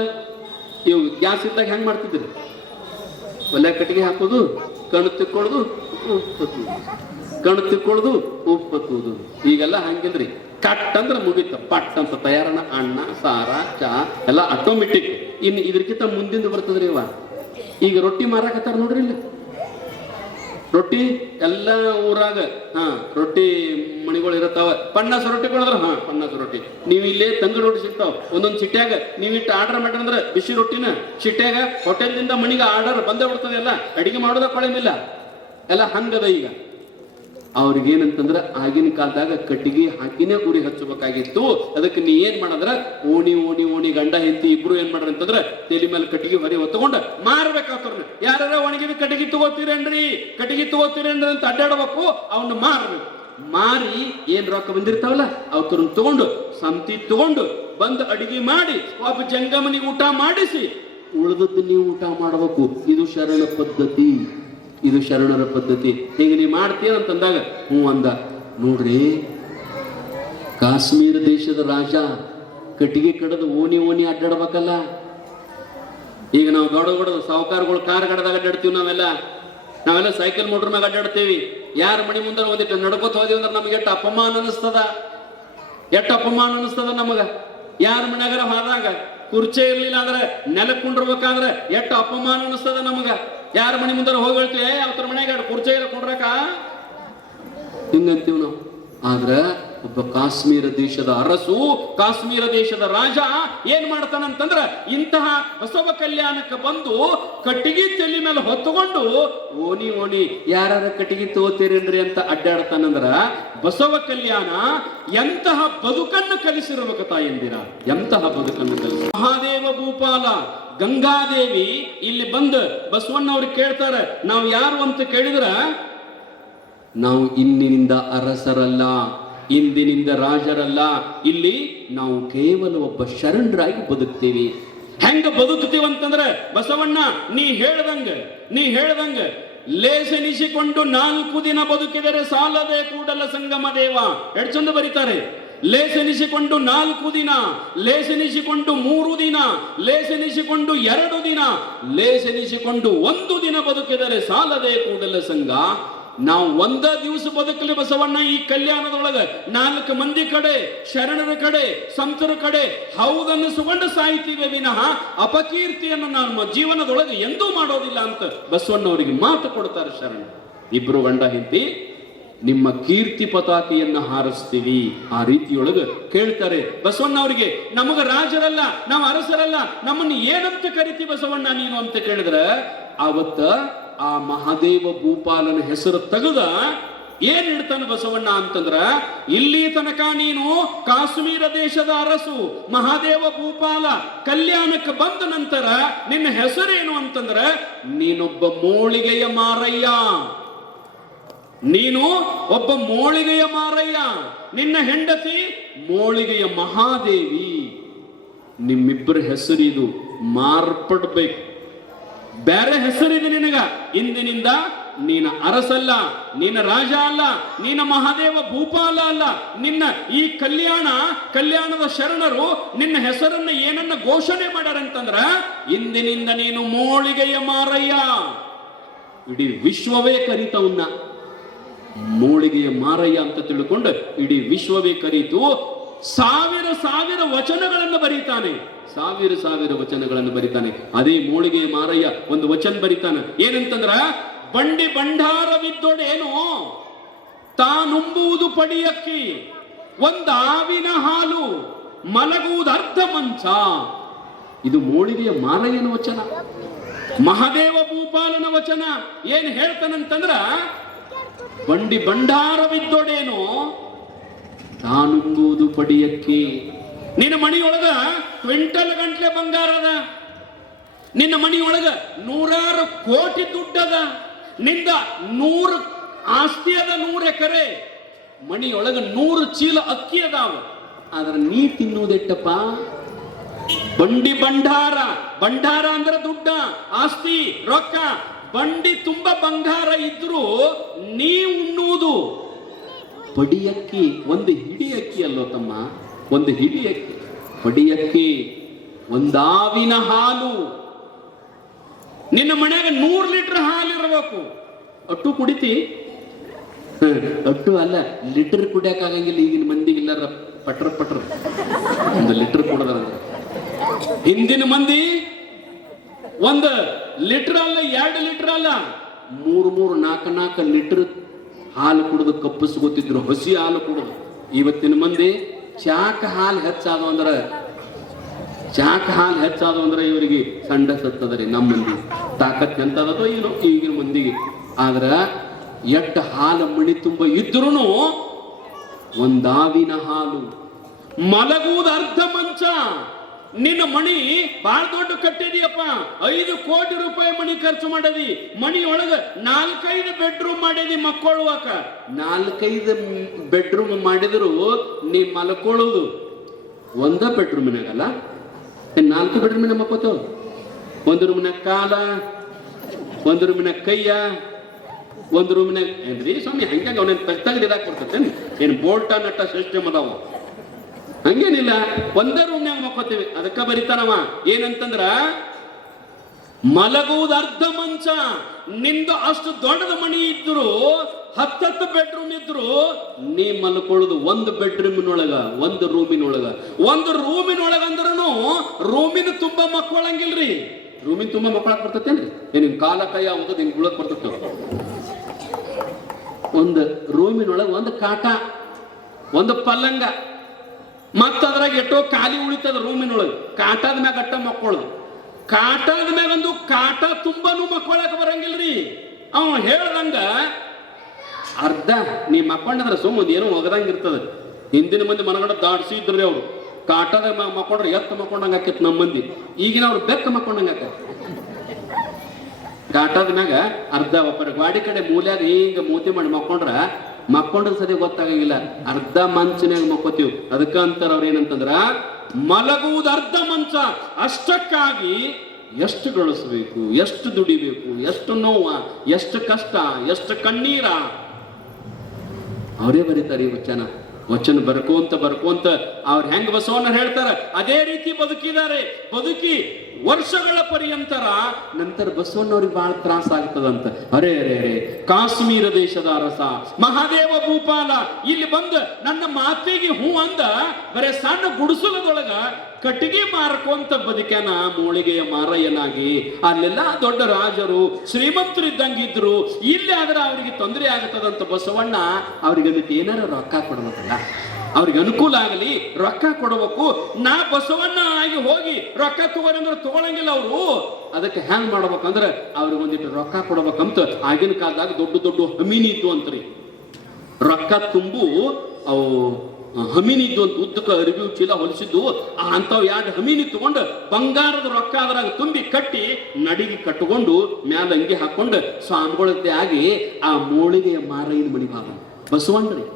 ಇವು ಗ್ಯಾಸ್ ಇದ್ದಾಗ ಹೆಂಗ್ ಮಾಡ್ತಿದ್ರಿ? ಒಲೆ ಕಟ್ಟಿಗೆ ಹಾಕೋದು, ಕಣ್ಣು ತಿಕ್ಕೊಳ್ಳೋದು, ಉಪ್ಪು ಕಣ್ಣು ತಿಕ್ಕೊಳ್ಳೋದು, ಉಪ್ಪು ಹತ್ತುವುದು. ಈಗೆಲ್ಲ ಹಂಗಿಲ್ರಿ, ಕಟ್ ಅಂದ್ರೆ ಮುಗಿತ, ಪಟ್ ಅಂತ ತಯಾರಣ, ಅನ್ನ ಸಾರ ಚಾ ಎಲ್ಲ ಆಟೋಮೆಟಿಕ್. ಇನ್ನು ಇದ್ರಕ್ಕಿಂತ ಮುಂದಿಂದ ಬರ್ತದ್ರಿ ಇವ. ಈಗ ರೊಟ್ಟಿ ಮಾರಾಕತ್ತಾರ ನೋಡ್ರಿ, ಇಲ್ಲ ರೊಟ್ಟಿ ಎಲ್ಲ ಊರಾಗ ರೊಟ್ಟಿ ಮಣಿಗಳು ಇರತ್ತಾವ. 50 ರೊಟ್ಟಿ ಕೊಡದ್ರ 50 ರೊಟ್ಟಿ. ನೀವು ಇಲ್ಲೇ ತಂಗಡಿ ರೊಟ್ಟಿ ಸಿಗ್ತಾವ ಒಂದೊಂದು ಸಿಟ್ಯಾಗ. ನೀವಿಟ್ಟು ಆರ್ಡರ್ ಮಾಡ್ರಂದ್ರ ಬಿಸಿ ರೊಟ್ಟಿನ ಸಿಟ್ಯಾಗ ಹೋಟೆಲ್ದಿಂದ ಮಣಿಗೆ ಆರ್ಡರ್ ಬಂದೇ ಬಿಡ್ತದೆ. ಎಲ್ಲ ಅಡಿಗೆ ಮಾಡೋದ ಕೊಳಮಿಲ್ಲ, ಎಲ್ಲ ಹಂಗದ. ಈಗ ಅವ್ರಿಗೇನಂತಂದ್ರ ಆಗಿನ ಕಾಲದಾಗ ಕಟ್ಟಿಗೆ ಹಾಕಿನೇ ಉರಿ ಹಚ್ಚಬೇಕಾಗಿತ್ತು. ಅದಕ್ಕೆ ನೀ ಏನ್ ಮಾಡಂದ್ರ ಓಣಿ ಓಣಿ ಓಣಿ ಗಂಡ ಹೆಂಡತಿ ಇಬ್ರು ಏನ್ ಮಾಡ್ರ ಅಂತಂದ್ರ ತಲೆ ಮೇಲೆ ಕಟ್ಟಿಗೆ ಹೊರಿ ಹೊತ್ತಕೊಂಡ ಮಾರ್ಬೇಕಾಗ್ತಾರ. ಯಾರ ಒಣಗಿದ ಕಟ್ಟಿಗೆ ತಗೋತೀರೇನ್ರಿ, ಕಟ್ಟಿಗೆ ತಗೋತೀರೇನ್ರಿ ಅಂತ ಅಡ್ಡಾಡ್ಬೇಕು, ಅವನ್ನ ಮಾರ್ಬೇಕು. ಮಾರಿ ಏನ್ ರೊಕ್ಕ ಬಂದಿರ್ತಾವಲ್ಲ ಅವ್ರನ್ನ ತಗೊಂಡು ಸಂತಿ ತಗೊಂಡು ಬಂದು ಅಡಿಗೆ ಮಾಡಿ ಒಬ್ಬ ಜಂಗಮನಿಗೆ ಊಟ ಮಾಡಿಸಿ ಉಳಿದದ್ದು ನೀವು ಊಟ ಮಾಡಬೇಕು. ಇದು ಶರಣ ಪದ್ಧತಿ, ಇದು ಶರಣರ ಪದ್ಧತಿ. ಹೀಗೆ ನೀವು ಮಾಡ್ತೀರ ಅಂತಂದಾಗ ಅಂದ. ನೋಡ್ರಿ, ಕಾಶ್ಮೀರ ದೇಶದ ರಾಜ ಕಟ್ಟಿಗೆ ಕಡದು ಓನಿ ಓನಿ ಅಡ್ಡಾಡ್ಬೇಕಲ್ಲ. ಈಗ ನಾವು ದೊಡ್ಡ ದೊಡ್ಡ ಸಾಹುಕಾರಗಳು ಕಾರ್ ಗಡದಾಗ ಅಡ್ಡಾಡ್ತೀವಿ, ನಾವೆಲ್ಲ ಸೈಕಲ್ ಮೋಟರ್ ಮ್ಯಾಗ ಅಡ್ಡಾಡ್ತೀವಿ. ಯಾರ ಮನೆ ಮುಂದೆ ಒಂದಿಟ್ಟು ನಡ್ಕೋತ ಹೋದಿವಿ ಅಂದ್ರೆ ನಮ್ಗೆ ಎಷ್ಟು ಅಪಮಾನ ಅನಿಸ್ತದ, ಎಷ್ಟು ಅಪಮಾನ ಅನಿಸ್ತದ ನಮಗ. ಯಾರ ಮನ್ಯಾಗಾರ ಹೋದಾಗ ಕುರ್ಚೆ ಇರ್ಲಿಲ್ಲ ಅಂದ್ರೆ ನೆಲ ಕುಂಡ್ರಬೇಕಾದ್ರೆ ಎಷ್ಟು ಅಪಮಾನ ಅನಿಸ್ತದ ನಮಗ. ಯಾರ ಮನೆ ಮುಂದೆ ಹೋಗಿ ಹೇಳ್ತೀವಿ, ಅವ್ರ ಮನೆಯಾಗ ಕುರ್ಚೆ ಇಲ್ಲ ಕುಂಡ್ರಕ ಹಿಂಗಂತೀವಿ ನಾವು. ಆದ್ರ ಒಬ್ಬ ಕಾಶ್ಮೀರ ದೇಶದ ಅರಸು, ಕಾಶ್ಮೀರ ದೇಶದ ರಾಜ ಏನ್ ಮಾಡ್ತಾನಂತಂದ್ರ ಇಂತಹ ಬಸವ ಕಲ್ಯಾಣಕ್ಕೆ ಬಂದು ಕಟ್ಟಿಗೆ ತಲೆ ಮೇಲೆ ಹೊತ್ತುಕೊಂಡು ಓನಿ ಓನಿ ಯಾರ ಕಟ್ಟಿಗೆ ತಗೋತೀರೇನ್ರಿ ಅಂತ ಅಡ್ಡಾಡ್ತಾನಂದ್ರ ಬಸವ ಕಲ್ಯಾಣ ಎಂತಹ ಬದುಕನ್ನು ಕಲಿಸಿರ್ಬೇಕು ತಾಯಂದಿರ, ಎಂತಹ ಬದುಕನ್ನು ಕಲಿಸ. ಮಹಾದೇವ ಭೂಪಾಲ ಗಂಗಾದೇವಿ ಇಲ್ಲಿ ಬಂದು ಬಸವಣ್ಣವ್ರಿಗೆ ಕೇಳ್ತಾರೆ, ನಾವು ಯಾರು ಅಂತ ಕೇಳಿದ್ರ, ನಾವು ಇಂದಿನಿಂದ ಅರಸರಲ್ಲ, ಇಂದಿನಿಂದ ರಾಜರಲ್ಲ, ಇಲ್ಲಿ ನಾವು ಕೇವಲ ಒಬ್ಬ ಶರಣರಾಗಿ ಬದುಕ್ತೀವಿ. ಹೆಂಗ ಬದುಕ್ತೀವಂತಂದ್ರೆ ಬಸವಣ್ಣ ನೀ ಹೇಳ್ದಂಗ ಲೇಸನಿಸಿಕೊಂಡು 4 ದಿನ ಬದುಕಿದರೆ ಸಾಲದೆ ಕೂಡಲ ಸಂಗಮ ದೇವ. ಎಷ್ಟು ಚಂದ ಬರೀತಾರೆ. ಲೇಸೆನಿಸಿಕೊಂಡು 4 ದಿನ, ಲೇಸೆನಿಸಿಕೊಂಡು 3 ದಿನ, ಲೇಸೆನಿಸಿಕೊಂಡು 2 ದಿನ, ಲೇಸೆನಿಸಿಕೊಂಡು 1 ದಿನ ಬದುಕಿದರೆ ಸಾಲದೆ ಕೂಡಲ ಸಂಘ. ನಾವು ಒಂದ ದಿವಸ ಬದುಕಲಿ ಬಸವಣ್ಣ ಈ ಕಲ್ಯಾಣದೊಳಗ 4 ಮಂದಿ ಕಡೆ, ಶರಣರ ಕಡೆ, ಸಂತರ ಕಡೆ ಹೌದನ್ನಿಸಿಕೊಂಡು ಸಾಯ್ತೀವಿ ವಿನಃ ಅಪಕೀರ್ತಿಯನ್ನು ನಮ್ಮ ಜೀವನದೊಳಗೆ ಎಂದೂ ಮಾಡೋದಿಲ್ಲ ಅಂತ ಬಸವಣ್ಣವರಿಗೆ ಮಾತು ಕೊಡ್ತಾರೆ ಶರಣ. ಇಬ್ರು ಗಂಡ ಹೆಂಡತಿ ನಿಮ್ಮ ಕೀರ್ತಿ ಪತಾಕೆಯನ್ನು ಹಾರಿಸ್ತೀವಿ ಆ ರೀತಿಯೊಳಗೆ ಕೇಳ್ತಾರೆ ಬಸವಣ್ಣ ಅವರಿಗೆ. ನಮಗ ರಾಜರಲ್ಲ, ನಾವು ಅರಸರಲ್ಲ, ನಮ್ಮನ್ನು ಏನಂತ ಕರಿತಿ ಬಸವಣ್ಣ ನೀನು ಅಂತ ಕೇಳಿದ್ರೆ ಅವತ್ತ ಆ ಮಹಾದೇವ ಭೂಪಾಲನ ಹೆಸರು ತೆಗೆದ ಏನ್ ಇಡ್ತಾನೆ ಬಸವಣ್ಣ ಅಂತಂದ್ರ, ಇಲ್ಲಿ ತನಕ ನೀನು ಕಾಶ್ಮೀರ ದೇಶದ ಅರಸು ಮಹಾದೇವ ಭೂಪಾಲ, ಕಲ್ಯಾಣಕ್ಕೆ ಬಂದ ನಂತರ ನಿನ್ನ ಹೆಸರೇನು ಅಂತಂದ್ರ ನೀನೊಬ್ಬ ಮೋಳಿಗೆಯ ಮಾರಯ್ಯ, ನೀನು ಒಬ್ಬ ಮೋಳಿಗೆಯ ಮಾರಯ್ಯ, ನಿನ್ನ ಹೆಂಡತಿ ಮೋಳಿಗೆಯ ಮಹಾದೇವಿ. ನಿಮ್ಮಿಬ್ಬರ ಹೆಸರಿದು ಮಾರ್ಪಡ್ಬೇಕು, ಬೇರೆ ಹೆಸರಿದೆ ನಿನಗ. ಇಂದಿನಿಂದ ನೀನ ಅರಸಲ್ಲ, ನೀನ ರಾಜ ಅಲ್ಲ, ನೀನ ಮಹಾದೇವ ಭೂಪಾಲ ಅಲ್ಲ. ನಿನ್ನ ಈ ಕಲ್ಯಾಣದ ಶರಣರು ನಿನ್ನ ಹೆಸರನ್ನ ಏನನ್ನ ಘೋಷಣೆ ಮಾಡ್ಯಾರಂತಂದ್ರ ಇಂದಿನಿಂದ ನೀನು ಮೋಳಿಗೆಯ ಮಾರಯ್ಯ. ಇಡೀ ವಿಶ್ವವೇ ಕರೀತವನ್ನ ಮೋಳಿಗೆಯ ಮಾರಯ್ಯ ಅಂತ ತಿಳ್ಕೊಂಡು ಇಡೀ ವಿಶ್ವವೇ ಕರೀತು. ಸಾವಿರ ವಚನಗಳನ್ನು ಬರೀತಾನೆ, ಸಾವಿರ ವಚನಗಳನ್ನು ಬರೀತಾನೆ. ಅದೇ ಮೋಳಿಗೆಯ ಮಾರಯ್ಯ ಒಂದು ವಚನ ಬರೀತಾನೆ, ಏನಂತಂದ್ರ ಬಂಡಿ ಭಂಡಾರವಿದ್ದೊಡೇನು ತಾನುಂಬುವುದು ಪಡಿಯಕ್ಕಿ, ಒಂದಾವಿನ ಹಾಲು ಮಲಗುವುದು ಅರ್ಧ ಮಂಚ. ಇದು ಮೋಳಿಗೆಯ ಮಾರಯ್ಯನ ವಚನ, ಮಹಾದೇವ ಭೂಪಾಲನ ವಚನ. ಏನ್ ಹೇಳ್ತಾನಂತಂದ್ರ ಬಂಡಿ ಭಂಡಾರವಿದ್ದೊಡೇನು ತಾನುಂಬುವುದು ಪಡಿಯಕ್ಕೆ. ನಿನ್ನ ಮನೆಯೊಳಗ ಕ್ವಿಂಟಲ್ ಗಂಟ್ಲೆ ಬಂಗಾರದ, ನಿನ್ನ ಮನೆಯೊಳಗ 100 ಕೋಟಿ ದುಡ್ಡದ, ನಿಂದ 100 ಆಸ್ತಿ ಅದ, 100 ಎಕರೆ ಮನೆಯೊಳಗ 100 ಚೀಲ ಅಕ್ಕಿ ಅದಾವ. ಆದ್ರೆ ನೀ ತಿನ್ನುವುದೆಟ್ಟಪ್ಪ ಬಂಡಿ ಭಂಡಾರ ಅಂದ್ರೆ ದುಡ್ಡ, ಆಸ್ತಿ, ರೊಕ್ಕ. ಬಂಡಿ ತುಂಬಾ ಬಂಗಾರ ಇದ್ರು ನೀ ಉಣ್ಣುವುದು ಪಡಿಯಕ್ಕಿ, ಒಂದು ಹಿಡಿ ಅಕ್ಕಿ ಅಲ್ಲೋ ತಮ್ಮ, ಒಂದು ಹಿಡಿ ಅಕ್ಕಿ, ಪಡಿಯಕ್ಕಿ, ಒಂದಾವಿನ ಹಾಲು. ನಿನ್ನ ಮನೆಯಾಗ 100 ಲೀಟರ್ ಹಾಲು ಇರಬೇಕು, ಅಟ್ಟು ಕುಡಿತಿ? ಅಟ್ಟು ಅಲ್ಲ, ಲೀಟರ್ ಕುಡಿಯಕ್ಕಾಗಂಗಿಲ್ಲ ಈಗಿನ ಮಂದಿಗಿಲ್ಲ. ಪಟ್ರ 1 ಲೀಟರ್ ಕೊಡೋದಂದ್ರೆ ಹಿಂದಿನ ಮಂದಿ 1 ಲೀಟರ್ ಅಲ್ಲ, 2 ಲೀಟರ್ ಅಲ್ಲ, 3-4 ಲೀಟರ್ ಹಾಲು ಕುಡಿದು ಕಪ್ಪಿಸ್ಕೊತಿದ್ರು, ಹಸಿ ಹಾಲು ಕುಡಿದು. ಇವತ್ತಿನ ಮಂದಿ ಚಾಕ ಹಾಲು ಹೆಚ್ಚಾದವು ಅಂದ್ರೆ ಇವರಿಗೆ ಸಂಡ ಸತ್ತದ್ರಿ. ನಮ್ಮ ಮಂದಿ ತಾಕತ್ ಎಂತದೋ ಏನೋ ಈಗಿನ ಮಂದಿಗೆ. ಆದ್ರ ಎಟ್ಟ ಹಾಲು ಮಣಿ ತುಂಬ ಇದ್ರೂ ಒಂದಾವಿನ ಹಾಲು, ಮಲಗುವುದು ಅರ್ಧ ಮಂಚ. ನಿನ್ನ ಮಣಿ ಬಹಳ ದೊಡ್ಡ ಕಟ್ಟಿದೀಯಪ್ಪ, 5 ಕೋಟಿ ರೂಪಾಯಿ ಮಣಿ ಖರ್ಚು ಮಾಡದಿ. ಮಣಿಯೊಳಗ 4-5 ಬೆಡ್ರೂಮ್ ಮಾಡಿದಿ ಮಕ್ಕೊಳ್ಳುವಾಕ. 4-5 ಬೆಡ್ರೂಮ್ ಮಾಡಿದ್ರು ನೀ ಮಲ್ಕೊಳ್ಳೋದು ಒಂದ ಬೆಡ್ರೂಮಿನಾಗಲ್ಲ, 4 ಬೆಡ್ರೂಮಿನ ಮಕ್ಕೋತೇವ. 1 ರೂಮಿನ ಕಾಲ, 1 ರೂಮಿನ ಕೈಯ, 1 ರೂಮಿನ ಏನ್ರಿ ಸ್ವಾಮಿ ಹಂಗ ಅವನೇನು ತೆಗ್ದಿದಾಕ್ ಬರ್ತೇನೆ. ಏನ್ ಬೋಲ್ಟ ನಟ್ಟ ಸಿಸ್ಟಮ್ ಅದಾವ, ಹಂಗೇನಿಲ್ಲ. 1 ರೂಮ್ನಾಗ ಮಕ್ಕೋತೀವಿ. ಅದಕ್ಕ ಬರಿತಾನವ ಏನಂತಂದ್ರ ಮಲಗುವುದು ಅರ್ಧ ಮಂಚ. ನಿಂದು ಅಷ್ಟು ದೊಡ್ಡದ ಮನಿ ಇದ್ರು, 10 ಬೆಡ್ರೂಮ್ ಇದ್ರು, ನೀ ಮಲ್ಕೊಳ್ಳೋದು 1 ಬೆಡ್ರೂಮಿನೊಳಗ, 1 ರೂಮಿನೊಳಗ. 1 ರೂಮಿನೊಳಗ ಅಂದ್ರೂ ರೂಮಿನ ತುಂಬಾ ಮಕ್ಕೊಳಂಗಿಲ್ರಿ. ರೂಮಿನ ತುಂಬಾ ಮಕ್ಕಳಕ್ ಬರ್ತೇನ್ರಿ? ನಿನ್ ಕಾಲ ಕೈ ಆಗೋದು ನಿನ್ ಗುಳಕ್ ಬರ್ತೇವೆ. 1 ರೂಮಿನೊಳಗ 1 ಕಾಟ, 1 ಪಲ್ಲಂಗ, ಮತ್ತ ಅದ್ರಾಗ ಎಷ್ಟೋ ಖಾಲಿ ಉಳಿತದ ರೂಮಿನೊಳಗೆ. ಕಾಟದ ಮ್ಯಾಗ ಅಟ್ಟ ಮಕ್ಕಳದು, ಕಾಟದ ಮ್ಯಾಗಂದು ಕಾಟ ತುಂಬಾನು ಮಕ್ಕಳಕ ಬರಂಗಿಲ್ರಿ. ಅವ ಹೇಳ್ದಂಗ ಅರ್ಧ ನೀ ಮಕ್ಕೊಂಡ್ರೆ ಸುಮ್ಮನೆ ಏನೋ ಒಗದಂಗಿರ್ತದ. ಹಿಂದಿನ ಮಂದಿ ಮನಗಡ ದಾಡ್ಸಿ ಇದ್ರಿ ಅವ್ರು. ಕಾಟದ ಮಕ್ಕೊಂಡ್ರೆ ಎತ್ತ ಮಕ್ಕೊಂಡಂಗ ಆಕೈತಿ ನಮ್ಮ ಮಂದಿ. ಈಗಿನ ಅವ್ರು ಬೆಕ್ಕ ಮಕ್ಕೊಂಡಂಗ ಆಕೈತಿ. ಕಾಟದ ಮ್ಯಾಗ ಅರ್ಧ ಒಬ್ಬರ ಗಾಡಿ ಕಡೆ ಮೂಲ್ಯಾಗ ಹಿಂಗ ಮೂತಿ ಮಾಡಿ ಮಕ್ಕೊಂಡ್ರೆ ಸರಿ ಗೊತ್ತಾಗಂಗಿಲ್ಲ. ಅರ್ಧ ಮಂಚನಾಗ ಮಕ್ಕೋತೀವಿ. ಅದಕ್ಕ ಅಂತಾರ ಅವ್ರ ಏನಂತಂದ್ರ ಮಲಗುವುದು ಅರ್ಧ ಮಂಚ. ಅಷ್ಟಕ್ಕಾಗಿ ಎಷ್ಟು ಗಳಿಸ್ಬೇಕು, ಎಷ್ಟು ದುಡಿಬೇಕು, ಎಷ್ಟು ನೋವ, ಎಷ್ಟು ಕಷ್ಟ, ಎಷ್ಟು ಕಣ್ಣೀರ. ಅವರೇ ಬರೀತಾರೆ ಈ ವಚನ. ವಚನ ಬರ್ಕೋಂತ ಅವ್ರು ಹೆಂಗ್ ಬಸವಣ್ಣ ಹೇಳ್ತಾರ ಅದೇ ರೀತಿ ಬದುಕಿದ್ದಾರೆ. ಬದುಕಿ ವರ್ಷಗಳ ಪರ್ಯಂತರ ನಂತರ ಬಸವಣ್ಣವ್ರಿಗೆ ಬಹಳ ತ್ರಾಸ ಆಗ್ತದಂತ. ಅರೆ ಅರೆ ಅರೆ, ಕಾಶ್ಮೀರ ದೇಶದ ಅರಸ ಮಹಾದೇವ ಭೂಪಾಲ ಇಲ್ಲಿ ಬಂದ ನನ್ನ ಮಾತಿಗೆ ಹೂ ಅಂದ ಬರೇ ಸಣ್ಣ ಗುಡಿಸಲದೊಳಗ ಕಟ್ಟಿಗೆ ಮಾರ್ಕೊಂತ ಬದುಕ್ಯಾನ ಮೋಳಿಗೆಯ ಮಾರಯ್ಯನಾಗಿ. ಅಲ್ಲೆಲ್ಲ ದೊಡ್ಡ ರಾಜರು ಶ್ರೀಮಂತರು ಇದ್ದಂಗಿದ್ರು. ಇಲ್ಲಿ ಆದ್ರೆ ಅವ್ರಿಗೆ ತೊಂದರೆ ಆಗತ್ತದಂತ ಬಸವಣ್ಣ ಅವ್ರಿಗೆ ಅದಕ್ಕೆ ಏನಾರ ರೊಕ್ಕ ಕೊಡ್ಬೇಕಲ್ಲ, ಅವ್ರಿಗೆ ಅನುಕೂಲ ಆಗಲಿ ರೊಕ್ಕ ಕೊಡಬೇಕು. ನಾ ಬಸವಣ್ಣ ಆಗಿ ಹೋಗಿ ರೊಕ್ಕ ತಗೋರಂದ್ರೆ ತಗೊಳಂಗಿಲ್ಲ ಅವರು. ಅದಕ್ಕೆ ಹ್ಯಾಂಗ್ ಮಾಡ್ಬೇಕಂದ್ರೆ ಅವ್ರಿಗೆ ಒಂದಿಟ್ಟು ರೊಕ್ಕ ಕೊಡ್ಬೇಕಂತ ಆಗಿನ ಕಾಲದಾಗ ದೊಡ್ಡ ದೊಡ್ಡ ಹಮೀನಿ ಇತ್ತು ಅಂತ್ರಿ. ರೊಕ್ಕ ತುಂಬು ಅವು ಹಮೀನಿ ಇದ್ದು ಅಂತ ಉದ್ದಕ್ಕೆ ಅರಿವಿ ಚೀಲ ಹೊಲಿಸಿದ್ದು. ಅಂಥವು 2 ಹಮೀನಿ ತಗೊಂಡು ಬಂಗಾರದ ರೊಕ್ಕ ಅದ್ರಾಗ ತುಂಬಿ ಕಟ್ಟಿ ನಡಿಗೆ ಕಟ್ಟಿಕೊಂಡು ಮ್ಯಾಲ ಅಂಗಿ ಹಾಕೊಂಡು ಸ್ವಾಮಿಗಳತೆ ಆಗಿ ಆ ಮೋಳಿಗೆಯ ಮಾರಯ್ಯನ ಮನಿ ಭಾಗ ಬಸವಣ್ಣ್ರಿ.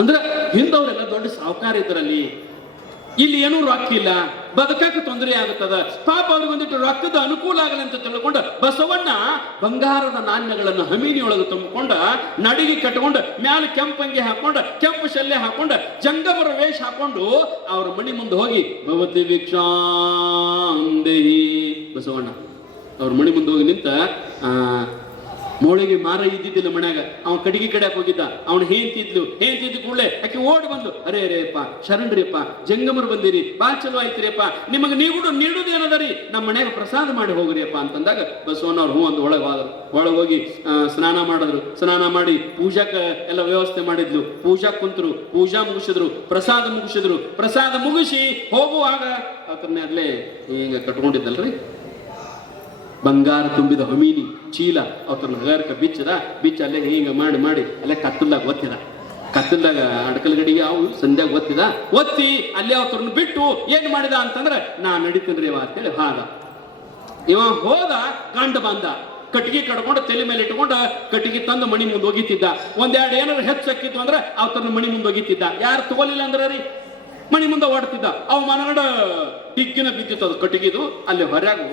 ಅಂದ್ರೆ ಹಿಂದವರೆಲ್ಲ ದೊಡ್ಡ ಸಾಹುಕಾರ ಇದ್ರಲ್ಲಿ. ಇಲ್ಲಿ ಏನೂ ರೊಕ್ಕ ಇಲ್ಲ, ಬದುಕಕ್ಕೆ ತೊಂದರೆ ಆಗುತ್ತದ. ಪಾಪ ಅವ್ರಿಗೆ ಒಂದಿಟ್ಟು ರೊಕ್ಕದ ಅನುಕೂಲ ಆಗಲಿ ಅಂತ ತಿಳ್ಕೊಂಡ ಬಸವಣ್ಣ ಬಂಗಾರದ ನಾಣ್ಯಗಳನ್ನು ಹಮೀನಿಯೊಳಗೆ ತುಂಬಿಕೊಂಡ ನಡಿಗೆ ಕಟ್ಕೊಂಡು ಮ್ಯಾಲ ಕೆಂಪಂಗಿ ಹಾಕೊಂಡ ಕೆಂಪು ಶಲ್ಯ ಹಾಕೊಂಡ ಜಂಗಮರ ವೇಷ ಹಾಕೊಂಡು ಅವ್ರ ಮನಿ ಮುಂದೆ ಹೋಗಿ ಭವತಿ ಭಿಕ್ಷಾಂದೇಹಿ ಬಸವಣ್ಣ ಅವ್ರ ಮನಿ ಮುಂದೆ ಹೋಗಿ ನಿಂತ ಮೋಳಿಗೆ ಮಾರ ಇದ್ದಿದ್ದಿಲ್ಲ ಮನ್ಯಾಗ. ಅವನ್ ಕಡಿಗೆ ಕಡೆ ಹೋಗಿದ್ದ. ಅವನು ಹೇಂತಿದ್ಲು ಕೂಡಲೇ ಆಕೆ ಓಡಿ ಬಂದು ಅರೇ ಅಪ್ಪ ಶರಣ್ರಿಯಪ್ಪ ಜಂಗಮರು ಬಂದಿರಿ ಬಾ ಚಲೋ ಆಯ್ತಿರಿಯಪ್ಪ, ನಿಮಗೆ ನೀಡುದೇನದರಿ ನಮ್ಮ ಮನ್ಯಾಗ ಪ್ರಸಾದ ಮಾಡಿ ಹೋಗ್ರಿಯಪ್ಪ ಅಂತಂದಾಗ ಬಸವಣ್ಣವ್ರು ಹೂ ಒಂದು ಒಳಗೆ ಹೋಗಿ ಸ್ನಾನ ಮಾಡಿದ್ರು. ಸ್ನಾನ ಮಾಡಿ ಪೂಜಾಕ ಎಲ್ಲ ವ್ಯವಸ್ಥೆ ಮಾಡಿದ್ಲು. ಪೂಜಾ ಕುಂತರು, ಪೂಜಾ ಮುಗಿಸಿದ್ರು, ಪ್ರಸಾದ ಮುಗಿಸಿ ಹೋಗುವಾಗ ಅದನ್ನೇ ಅಲ್ಲೇ ಹಿಂಗ ಕಟ್ಕೊಂಡಿದ್ದಲ್ರಿ ಬಂಗಾರ ತುಂಬಿದ ಹಮೀನಿ ಚೀಲ ಅವತನ ಹಗಾರಕ ಬಿಚ್ಚ ಅಲ್ಲೇ ಹಿಂಗ ಮಾಡಿ ಅಲ್ಲೇ ಕತ್ತಲ್ದಾಗ ಅಡಕಲ್ ಗಡಿಗೆ ಅವು ಸಂಧ್ಯಾಗ ಒತ್ತಿ ಅಲ್ಲೇ ಅವತರನ್ನ ಬಿಟ್ಟು ಏನ್ ಮಾಡಿದ ಅಂತಂದ್ರೆ ನಾ ನಡೀತೇನ್ರಿ ಅವ ಅಂತೇಳಿ ಇವ ಹೋದ. ಗಂಡ ಬಂದ ಕಟ್ಟಿಗೆ ಕಡ್ಕೊಂಡು ತಲೆ ಮೇಲೆ ಇಟ್ಕೊಂಡು ಕಟ್ಟಿಗೆ ತಂದು ಮಣಿ ಮುಂದೆ ಒಗಿತಿದ್ದ. 1-2 ಏನಾರು ಹೆಚ್ಚಕ್ಕಿತ್ತು ಅಂದ್ರೆ ಅವತರನ್ನ ಮಣಿ ಮುಂದೆ ಒಗಿತಿದ್ದ. ಯಾರು ತಗೋಲಿಲ್ಲ ಅಂದ್ರೆ ರೀ ಮಣಿ ಮುಂದೆ ಓಡ್ತಿದ್ದ. ಅವ ಮನಗಡ ಟಿಕ್ಕಿನ ಬಿದ್ದಿತ್ತು ಅದು ಕಟ್ಟಿಗೆದು. ಅಲ್ಲಿ ಹೊರಗೆ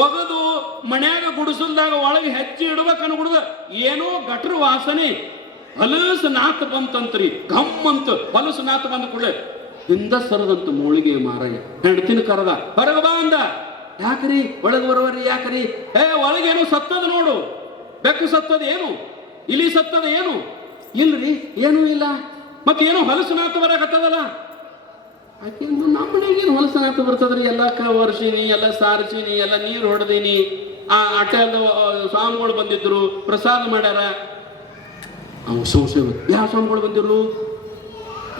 ಒಗದು ಮನ್ಯಾಗ ಗುಡಿಸಲ್ದಾಗ ಒಳಗೆ ಹೆಚ್ಚಿ ಇಡ್ಬೇಕು ಅನ್ಬಿಡುದ. ಏನೋ ಗಟ್ರ ವಾಸನೆ ಹೊಲಸು ನಾತ್ ಬಂತಂತ್ರಿ, ಗಮ್ಮಂತ ಹೊಲಸು ನಾತ್ ಬಂದ ಕೂಡಲೇ ಹಿಂದ ಸರದಂತ ಮೋಳಿಗೆ ಮಾರಯ್ಯ ಹೆಂಡತಿನ ಕರದ ಹೊರಗ ಬಾ ಅಂದ. ಯಾಕ್ರಿ ಒಳಗೆ ಬರುವರಿ ಯಾಕ್ರಿ? ಒಳಗೇನು ಸತ್ತದ ನೋಡು, ಬೆಕ್ಕು ಸತ್ತದ ಏನು, ಇಲಿ ಸತ್ತದ ಏನು? ಇಲ್ರಿ ಏನೂ ಇಲ್ಲ. ಮತ್ತೆ ಏನೋ ಹೊಲಸು ನಾತ್ ಬರಕತ್ತದಲ್ಲ. ಆಕೆ ನಮ್ಮ ಮನೆಗೇನು ಹೊಲಸನಾತ ಬರ್ತದ್ರಿ, ಎಲ್ಲ ವರ್ಷಿನಿ ಎಲ್ಲ ಸಾರಿಸಿನಿ ಎಲ್ಲ ನೀರು ಹೊಡೆದೀನಿ. ಆ ಅಟೆಲ್ಲ ಸ್ವಾಮಿಗಳು ಬಂದಿದ್ರು, ಪ್ರಸಾದ ಮಾಡ್ಯಾರ. ಯಾವ ಸ್ವಾಮಿಗಳು ಬಂದಿದ್ರು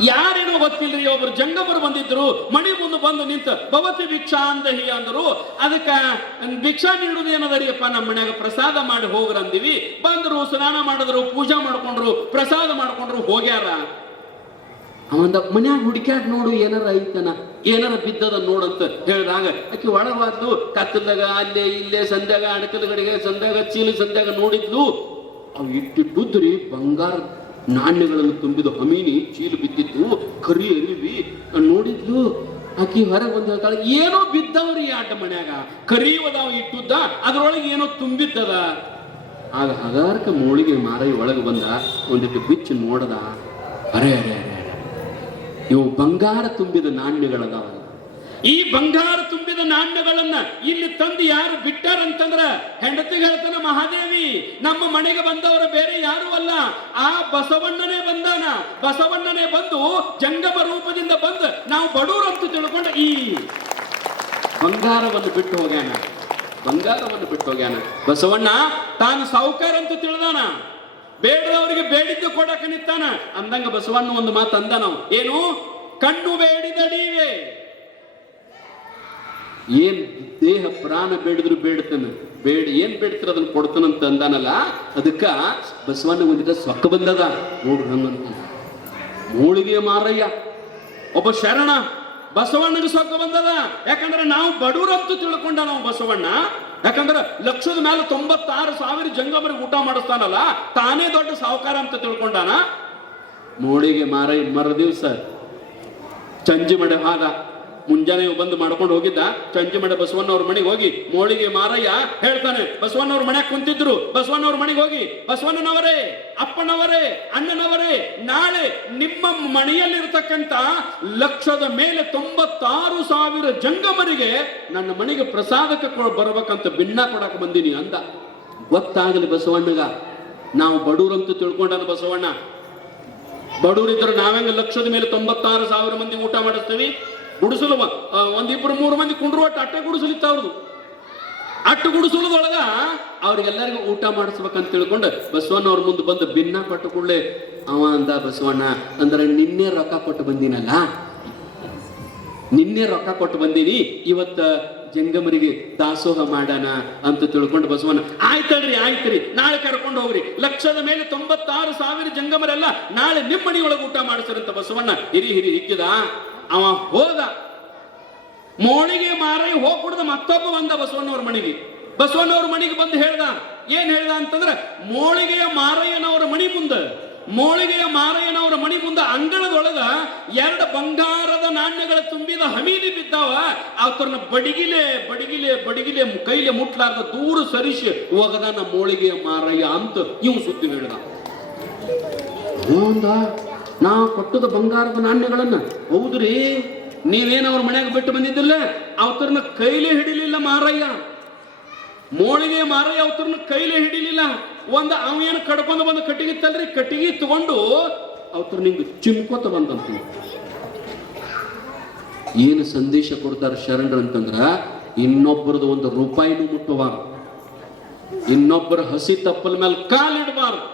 ಯಾರೇನೋ ಗೊತ್ತಿಲ್ರಿ. ಒಬ್ರು ಜಂಗಮರು ಬಂದಿದ್ರು, ಮಣಿ ಮುಂದೆ ಬಂದು ನಿಂತ ಭವತಿ ಭಿಕ್ಷಾಂದೇಹಿ ಅಂದರು. ಅದಕ್ಕ ಭಿಕ್ಷಾ ನೀಡುದು ಏನದರಿಯಪ್ಪ, ನಮ್ಮ ಮನ್ಯಾಗ ಪ್ರಸಾದ ಮಾಡಿ ಹೋಗ್ರಂದಿವಿ. ಬಂದ್ರು, ಸ್ನಾನ ಮಾಡಿದ್ರು, ಪೂಜಾ ಮಾಡ್ಕೊಂಡ್ರು, ಪ್ರಸಾದ ಮಾಡ್ಕೊಂಡ್ರು, ಹೋಗ್ಯಾರ. ಅವಂದ ಮನ್ಯಾಗ ಹುಡುಕ್ಯಾಡ್ ನೋಡು ಏನಾರ ಐತನ, ಏನಾರ ಬಿದ್ದದ ನೋಡಂತ ಹೇಳಿದಾಗ ಆಕೆ ಒಳಗಾದ್ಲು. ಕತ್ತಲ್ದಾಗ ಅಲ್ಲೇ ಇಲ್ಲೇ ಸಂಧ್ಯಾಗ ಅಡಕದ ಗಡಿಗೆ ಸಂಧ್ಯಾಗ ಚೀಲ ಸಂಧ್ಯಾಗ ನೋಡಿದ್ಲು. ಅವು ಇಟ್ಟಿಟ್ಟುದ್ರಿ ಬಂಗಾರ ನಾಣ್ಯಗಳನ್ನು ತುಂಬಿದ ಹಮೀನಿ ಚೀಲು ಬಿದ್ದಿತ್ತು, ಕರಿ ಅರಿವಿ ನೋಡಿದ್ಲು. ಆಕಿ ಹೊರಗೆ ಬಂದು ಹೇಳ್ತಾಳೆ ಏನೋ ಬಿದ್ದವ್ರಿ ಆಟ ಮನ್ಯಾಗ ಕರಿಯವದಾವ ಇಟ್ಟುದ್ದ, ಅದ್ರೊಳಗೆ ಏನೋ ತುಂಬಿದ್ದದ. ಆಗ ಹಗಾರಕ ಮೋಳಿಗೆ ಮಾರಯ್ಯ ಒಳಗೆ ಬಂದ, ಒಂದಿಟ್ಟು ಬಿಚ್ಚು ನೋಡದ. ಅರೆ ಅರೆ ಅರೆ ಇವು ಬಂಗಾರ ತುಂಬಿದ ನಾಣ್ಯಗಳದಾವಲ್ಲ. ಈ ಬಂಗಾರ ತುಂಬಿದ ನಾಣ್ಯಗಳನ್ನ ಇಲ್ಲಿ ತಂದು ಯಾರು ಬಿಟ್ಟಾರಂತಂದ್ರ ಹೆಂಡತಿಗೆ ಹೇಳ್ತಾನ ಮಹಾದೇವಿ, ನಮ್ಮ ಮನೆಗೆ ಬಂದವರು ಬೇರೆ ಯಾರು ಅಲ್ಲ, ಆ ಬಸವಣ್ಣನೇ ಬಂದಾನ. ಬಸವಣ್ಣನೇ ಬಂದು ಜಂಗಮ ರೂಪದಿಂದ ಬಂದು ನಾವು ಬಡೂರಂತ ತಿಳ್ಕೊಂಡು ಈ ಬಂಗಾರವನ್ನು ಬಿಟ್ಟು ಹೋಗ್ಯಾನ. ಬಸವಣ್ಣ ತಾನು ಸಾಹುಕಾರ ಅಂತ ತಿಳಿದಾನ, ಬೇಡದವರಿಗೆ ಬೇಡಿದ್ದು ಕೊಡಕ ನಿತ್ತಾನ ಅಂದಂಗ ಬಸವಣ್ಣ ಒಂದು ಮಾತು ಅಂದ. ನಾವು ಏನು ಕಣ್ಣು ಬೇಡಿದಡೀವೆ, ಏನ್ ದೇಹ ಪ್ರಾಣ ಬೇಡಿದ್ರು ಬೇಡ್ತಾನೆ, ಏನ್ ಬೇಡ್ತಾರ ಅದನ್ನ ಕೊಡ್ತಾನಂತ ಅಂದಾನಲ್ಲ. ಅದಕ್ಕ ಬಸವಣ್ಣ ಒಂದಿಟ ಸೊಕ್ಕ ಬಂದದ ನೋಡ್ರಿ. ಹಂಗಂತ ಮೂಳಿಗೆ ಮಾರಯ್ಯ ಒಬ್ಬ ಶರಣ ಬಸವಣ್ಣಗೆ ಸೊಕ್ಕ ಬಂದದ. ಯಾಕಂದ್ರೆ ನಾವು ಬಡೂರಂತೂ ತಿಳ್ಕೊಂಡ ನಾವು ಬಸವಣ್ಣ. ಯಾಕಂದ್ರೆ ಲಕ್ಷದ ಮೇಲೆ 96,000 ಜಂಗಮರಿಗೆ ಊಟ ಮಾಡಿಸ್ತಾನಲ್ಲ, ತಾನೇ ದೊಡ್ಡ ಸಾಹುಕಾರ ಅಂತ ತಿಳ್ಕೊಂಡಾನ. ಮೂಳಿಗೆ ಮಾರಯ್ಯ ಮರ ದಿವ್ಸ ಚಂಜಿ ಮಡೆ ಹಾದ ಮುಂಜಾನೆ ಬಂದು ಮಾಡ್ಕೊಂಡು ಹೋಗಿದ್ದ. ಸಂಜೆ ಮಡೆ ಬಸವಣ್ಣವ್ರ ಮನೆಗೆ ಹೋಗಿ ಮೋಳಿಗೆ ಮಾರಯ್ಯ ಹೇಳ್ತಾನೆ, ಬಸವಣ್ಣವ್ರ ಮನೆಗೆ ಕುಂತಿದ್ರು. ಬಸವಣ್ಣವ್ರ ಮನೆಗೆ ಹೋಗಿ, ಬಸವಣ್ಣನವರೇ, ಅಪ್ಪನವರೇ, ಅಣ್ಣನವರೇ, ನಾಳೆ ನಿಮ್ಮ ಮನೆಯಲ್ಲಿರ್ತಕ್ಕಂಥ 1,96,000 ಜಂಗಮರಿಗೆ ನನ್ನ ಮನೆಗೆ ಪ್ರಸಾದಕ್ಕೆ ಬರ್ಬೇಕಂತ ಭಿನ್ನ ಕೊಡಕ್ ಬಂದೀನಿ ಅಂದ. ಗೊತ್ತಾಗಲಿ ಬಸವಣ್ಣಗ, ನಾವು ಬಡೂರಂತೂ ತಿಳ್ಕೊಂಡ ಬಸವಣ್ಣ. ಬಡೂರಿದ್ರೆ ನಾವೆಂಗ 1,96,000 ಮಂದಿ ಊಟ ಮಾಡಿಸ್ತೀವಿ? ಗುಡಿಸಲು 1-2-3 ಮಂದಿ ಕುಂಡ್ರು ಒಟ್ಟು ಅಟ್ಟೆ ಗುಡಿಸಲಿತ್ತ ಅವ್ರದ್ದು. ಅಟ್ಟು ಗುಡಿಸಲದೊಳಗ ಅವ್ರಿಗೆಲ್ಲರಿಗೂ ಊಟ ಮಾಡಿಸ್ಬೇಕಂತ ತಿಳ್ಕೊಂಡು ಬಸವಣ್ಣವ್ರ ಮುಂದೆ ಬಂದು ಭಿನ್ನ ಕೊಟ್ಟು ಕೂಡಲೇ ಅವ ಅಂದ, ಬಸವಣ್ಣ ಅಂದ್ರೆ ನಿನ್ನೆ ರೊಕ್ಕ ಕೊಟ್ಟು ಬಂದಿನಲ್ಲ, ನಿನ್ನೆ ರೊಕ್ಕ ಕೊಟ್ಟು ಬಂದೀನಿ, ಇವತ್ತ ಜಂಗಮರಿಗೆ ದಾಸೋಹ ಮಾಡೋಣ ಅಂತ ತಿಳ್ಕೊಂಡು ಬಸವಣ್ಣ ಆಯ್ತಲ್ರಿ, ಆಯ್ತ್ರಿ, ನಾಳೆ ಕರ್ಕೊಂಡು ಹೋಗ್ರಿ, 1,96,000 ಜಂಗಮರೆಲ್ಲ ನಾಳೆ ನಿಮ್ಮ ಮನೆಯೊಳಗೆ ಊಟ ಮಾಡಿಸ್ರಂತ ಬಸವಣ್ಣ ಹಿರಿ ಹಿಕ್ಕಿದ. ಅವ ಹೋದ, ಮೋಳಿಗೆ ಮಾರೈ ಹೋಗ್ಬಿಡ್ದ. ಮತ್ತೊಬ್ಬ ಬಂದ ಬಸವಣ್ಣವ್ರ ಮನೆಗೆ. ಬಸವಣ್ಣವ್ರ ಮನೆಗೆ ಬಂದು ಹೇಳ್ದ, ಏನ್ ಹೇಳ್ದ ಅಂತಂದ್ರೆ, ಮೋಳಿಗೆಯ ಮಾರಯ್ಯನವರ ಮಣಿ ಮುಂದೆ ಅಂಗಳದೊಳಗ 2 ಬಂಗಾರದ ನಾಣ್ಯಗಳ ತುಂಬಿದ ಹಮೀಲಿ ಬಿದ್ದಾವ. ಅವ್ರನ್ನ ಬಡಿಗಿಲೆ ಕೈಲೆ ಮುಟ್ಲಾರ್ದ ದೂರ ಸರಿಸಿ ಹೋಗದ ನಮ್ಮ ಮೋಳಿಗೆಯ ಮಾರಯ್ಯ ಅಂತ ಇವ್ ಸುದ್ದಿ ಹೇಳ್ದ. ನಾ ಕೊಟ್ಟದ ಬಂಗಾರದ ನಾಣ್ಯಗಳನ್ನ ಹೌದ್ರಿ, ನೀವೇನ ಅವ್ರ ಮನ್ಯಾಗ ಬಿಟ್ಟು ಬಂದಿದ್ದಿಲ್ಲ, ಅವ್ರನ್ನ ಕೈಲೇ ಹಿಡಿಲಿಲ್ಲ ಮಾರಯ್ಯ. ಮೋಳಿಗೆ ಮಾರಯ್ಯ ಅವ್ರನ್ನ ಕೈಲೇ ಹಿಡಿಲಿಲ್ಲ. ಅವೇನು ಕಡ್ಕೊಂಡು ಬಂದು ಕಟ್ಟಿಗೆ ಇತ್ತಲ್ರಿ, ಕಟ್ಟಿಗೆ ತಗೊಂಡು ಅವ್ರ ನಿಂಗೆ ಚಿಮ್ಕೋತ ಬಂದಂತ. ಏನು ಸಂದೇಶ ಕೊಡ್ತಾರ ಶರಣರು ಅಂತಂದ್ರ, ಇನ್ನೊಬ್ಬರದು 1 ರೂಪಾಯಿನೂ ಮುಟ್ಟಬಾರ್ದು, ಇನ್ನೊಬ್ಬರ ಹಸಿ ತಪ್ಪಲ ಮೇಲೆ ಕಾಲಿಡಬಾರ್ದು.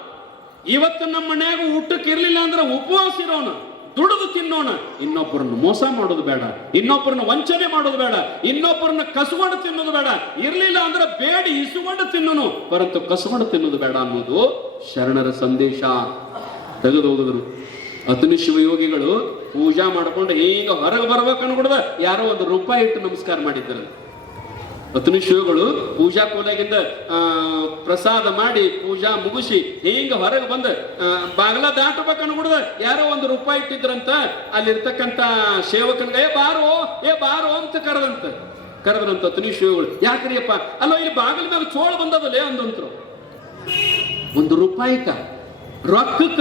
ಇವತ್ತು ನಮ್ಮ ಮನ್ಯಾಗ ಊಟಕ್ಕೆ ಇರ್ಲಿಲ್ಲ ಅಂದ್ರೆ ಉಪವಾಸ ಇರೋಣ, ದುಡಿದು ತಿನ್ನೋಣ. ಇನ್ನೊಬ್ಬರನ್ನು ಮೋಸ ಮಾಡೋದು ಬೇಡ, ಇನ್ನೊಬ್ಬರನ್ನ ವಂಚನೆ ಮಾಡೋದು ಬೇಡ, ಇನ್ನೊಬ್ಬರನ್ನ ಕಸಗೊಂಡು ತಿನ್ನೋದು ಬೇಡ. ಇರ್ಲಿಲ್ಲ ಅಂದ್ರೆ ಬೇಡಿ ಇಸುಗೊಂಡು ತಿನ್ನೋನು, ಪರಂತು ಕಸಗೊಂಡು ತಿನ್ನೋದು ಬೇಡ ಅನ್ನೋದು ಶರಣರ ಸಂದೇಶ. ತೆಗೆದು ಹೋಗಿದ್ರು ಅತನಿ ಶಿವಯೋಗಿಗಳು. ಪೂಜಾ ಮಾಡ್ಕೊಂಡು ಹೀಗ ಹೊರಗೆ ಬರ್ಬೇಕನ್ಬಿಡ್ದ ಯಾರೋ 1 ರೂಪಾಯಿ ಇಟ್ಟು ನಮಸ್ಕಾರ ಮಾಡಿದ್ದಾರೆ. ಅತನಿ ಶಿವಗಳು ಪೂಜಾ ಕೋಲಾಗಿಂದ ಪ್ರಸಾದ ಮಾಡಿ ಪೂಜಾ ಮುಗಿಸಿ ಹಿಂಗ ಹೊರಗೆ ಬಂದು ಬಾಗಲ ದಾಟಬೇಕನ್ಬಿಡ್ದ ಯಾರೋ 1 ರೂಪಾಯಿ ಇಟ್ಟಿದ್ರಂತ. ಅಲ್ಲಿರ್ತಕ್ಕಂಥ ಸೇವಕನ್ಗೆ ಏ ಬಾರೋ ಅಂತ ಕರೆದ್ರಂತ ಅತನಿ ಶಿವಗಳು. ಯಾಕ್ರಿ ಅಪ್ಪ? ಅಲ್ಲೋ ಇಲ್ಲಿ ಬಾಗಿಲ ಮ್ಯಾಗ ಚೋಳ ಬಂದದಲ್ಲೇ ಅಂದಂತ್ರು. 1 ರೂಪಾಯಿಕ ರೊಕ್ಕಕ್ಕ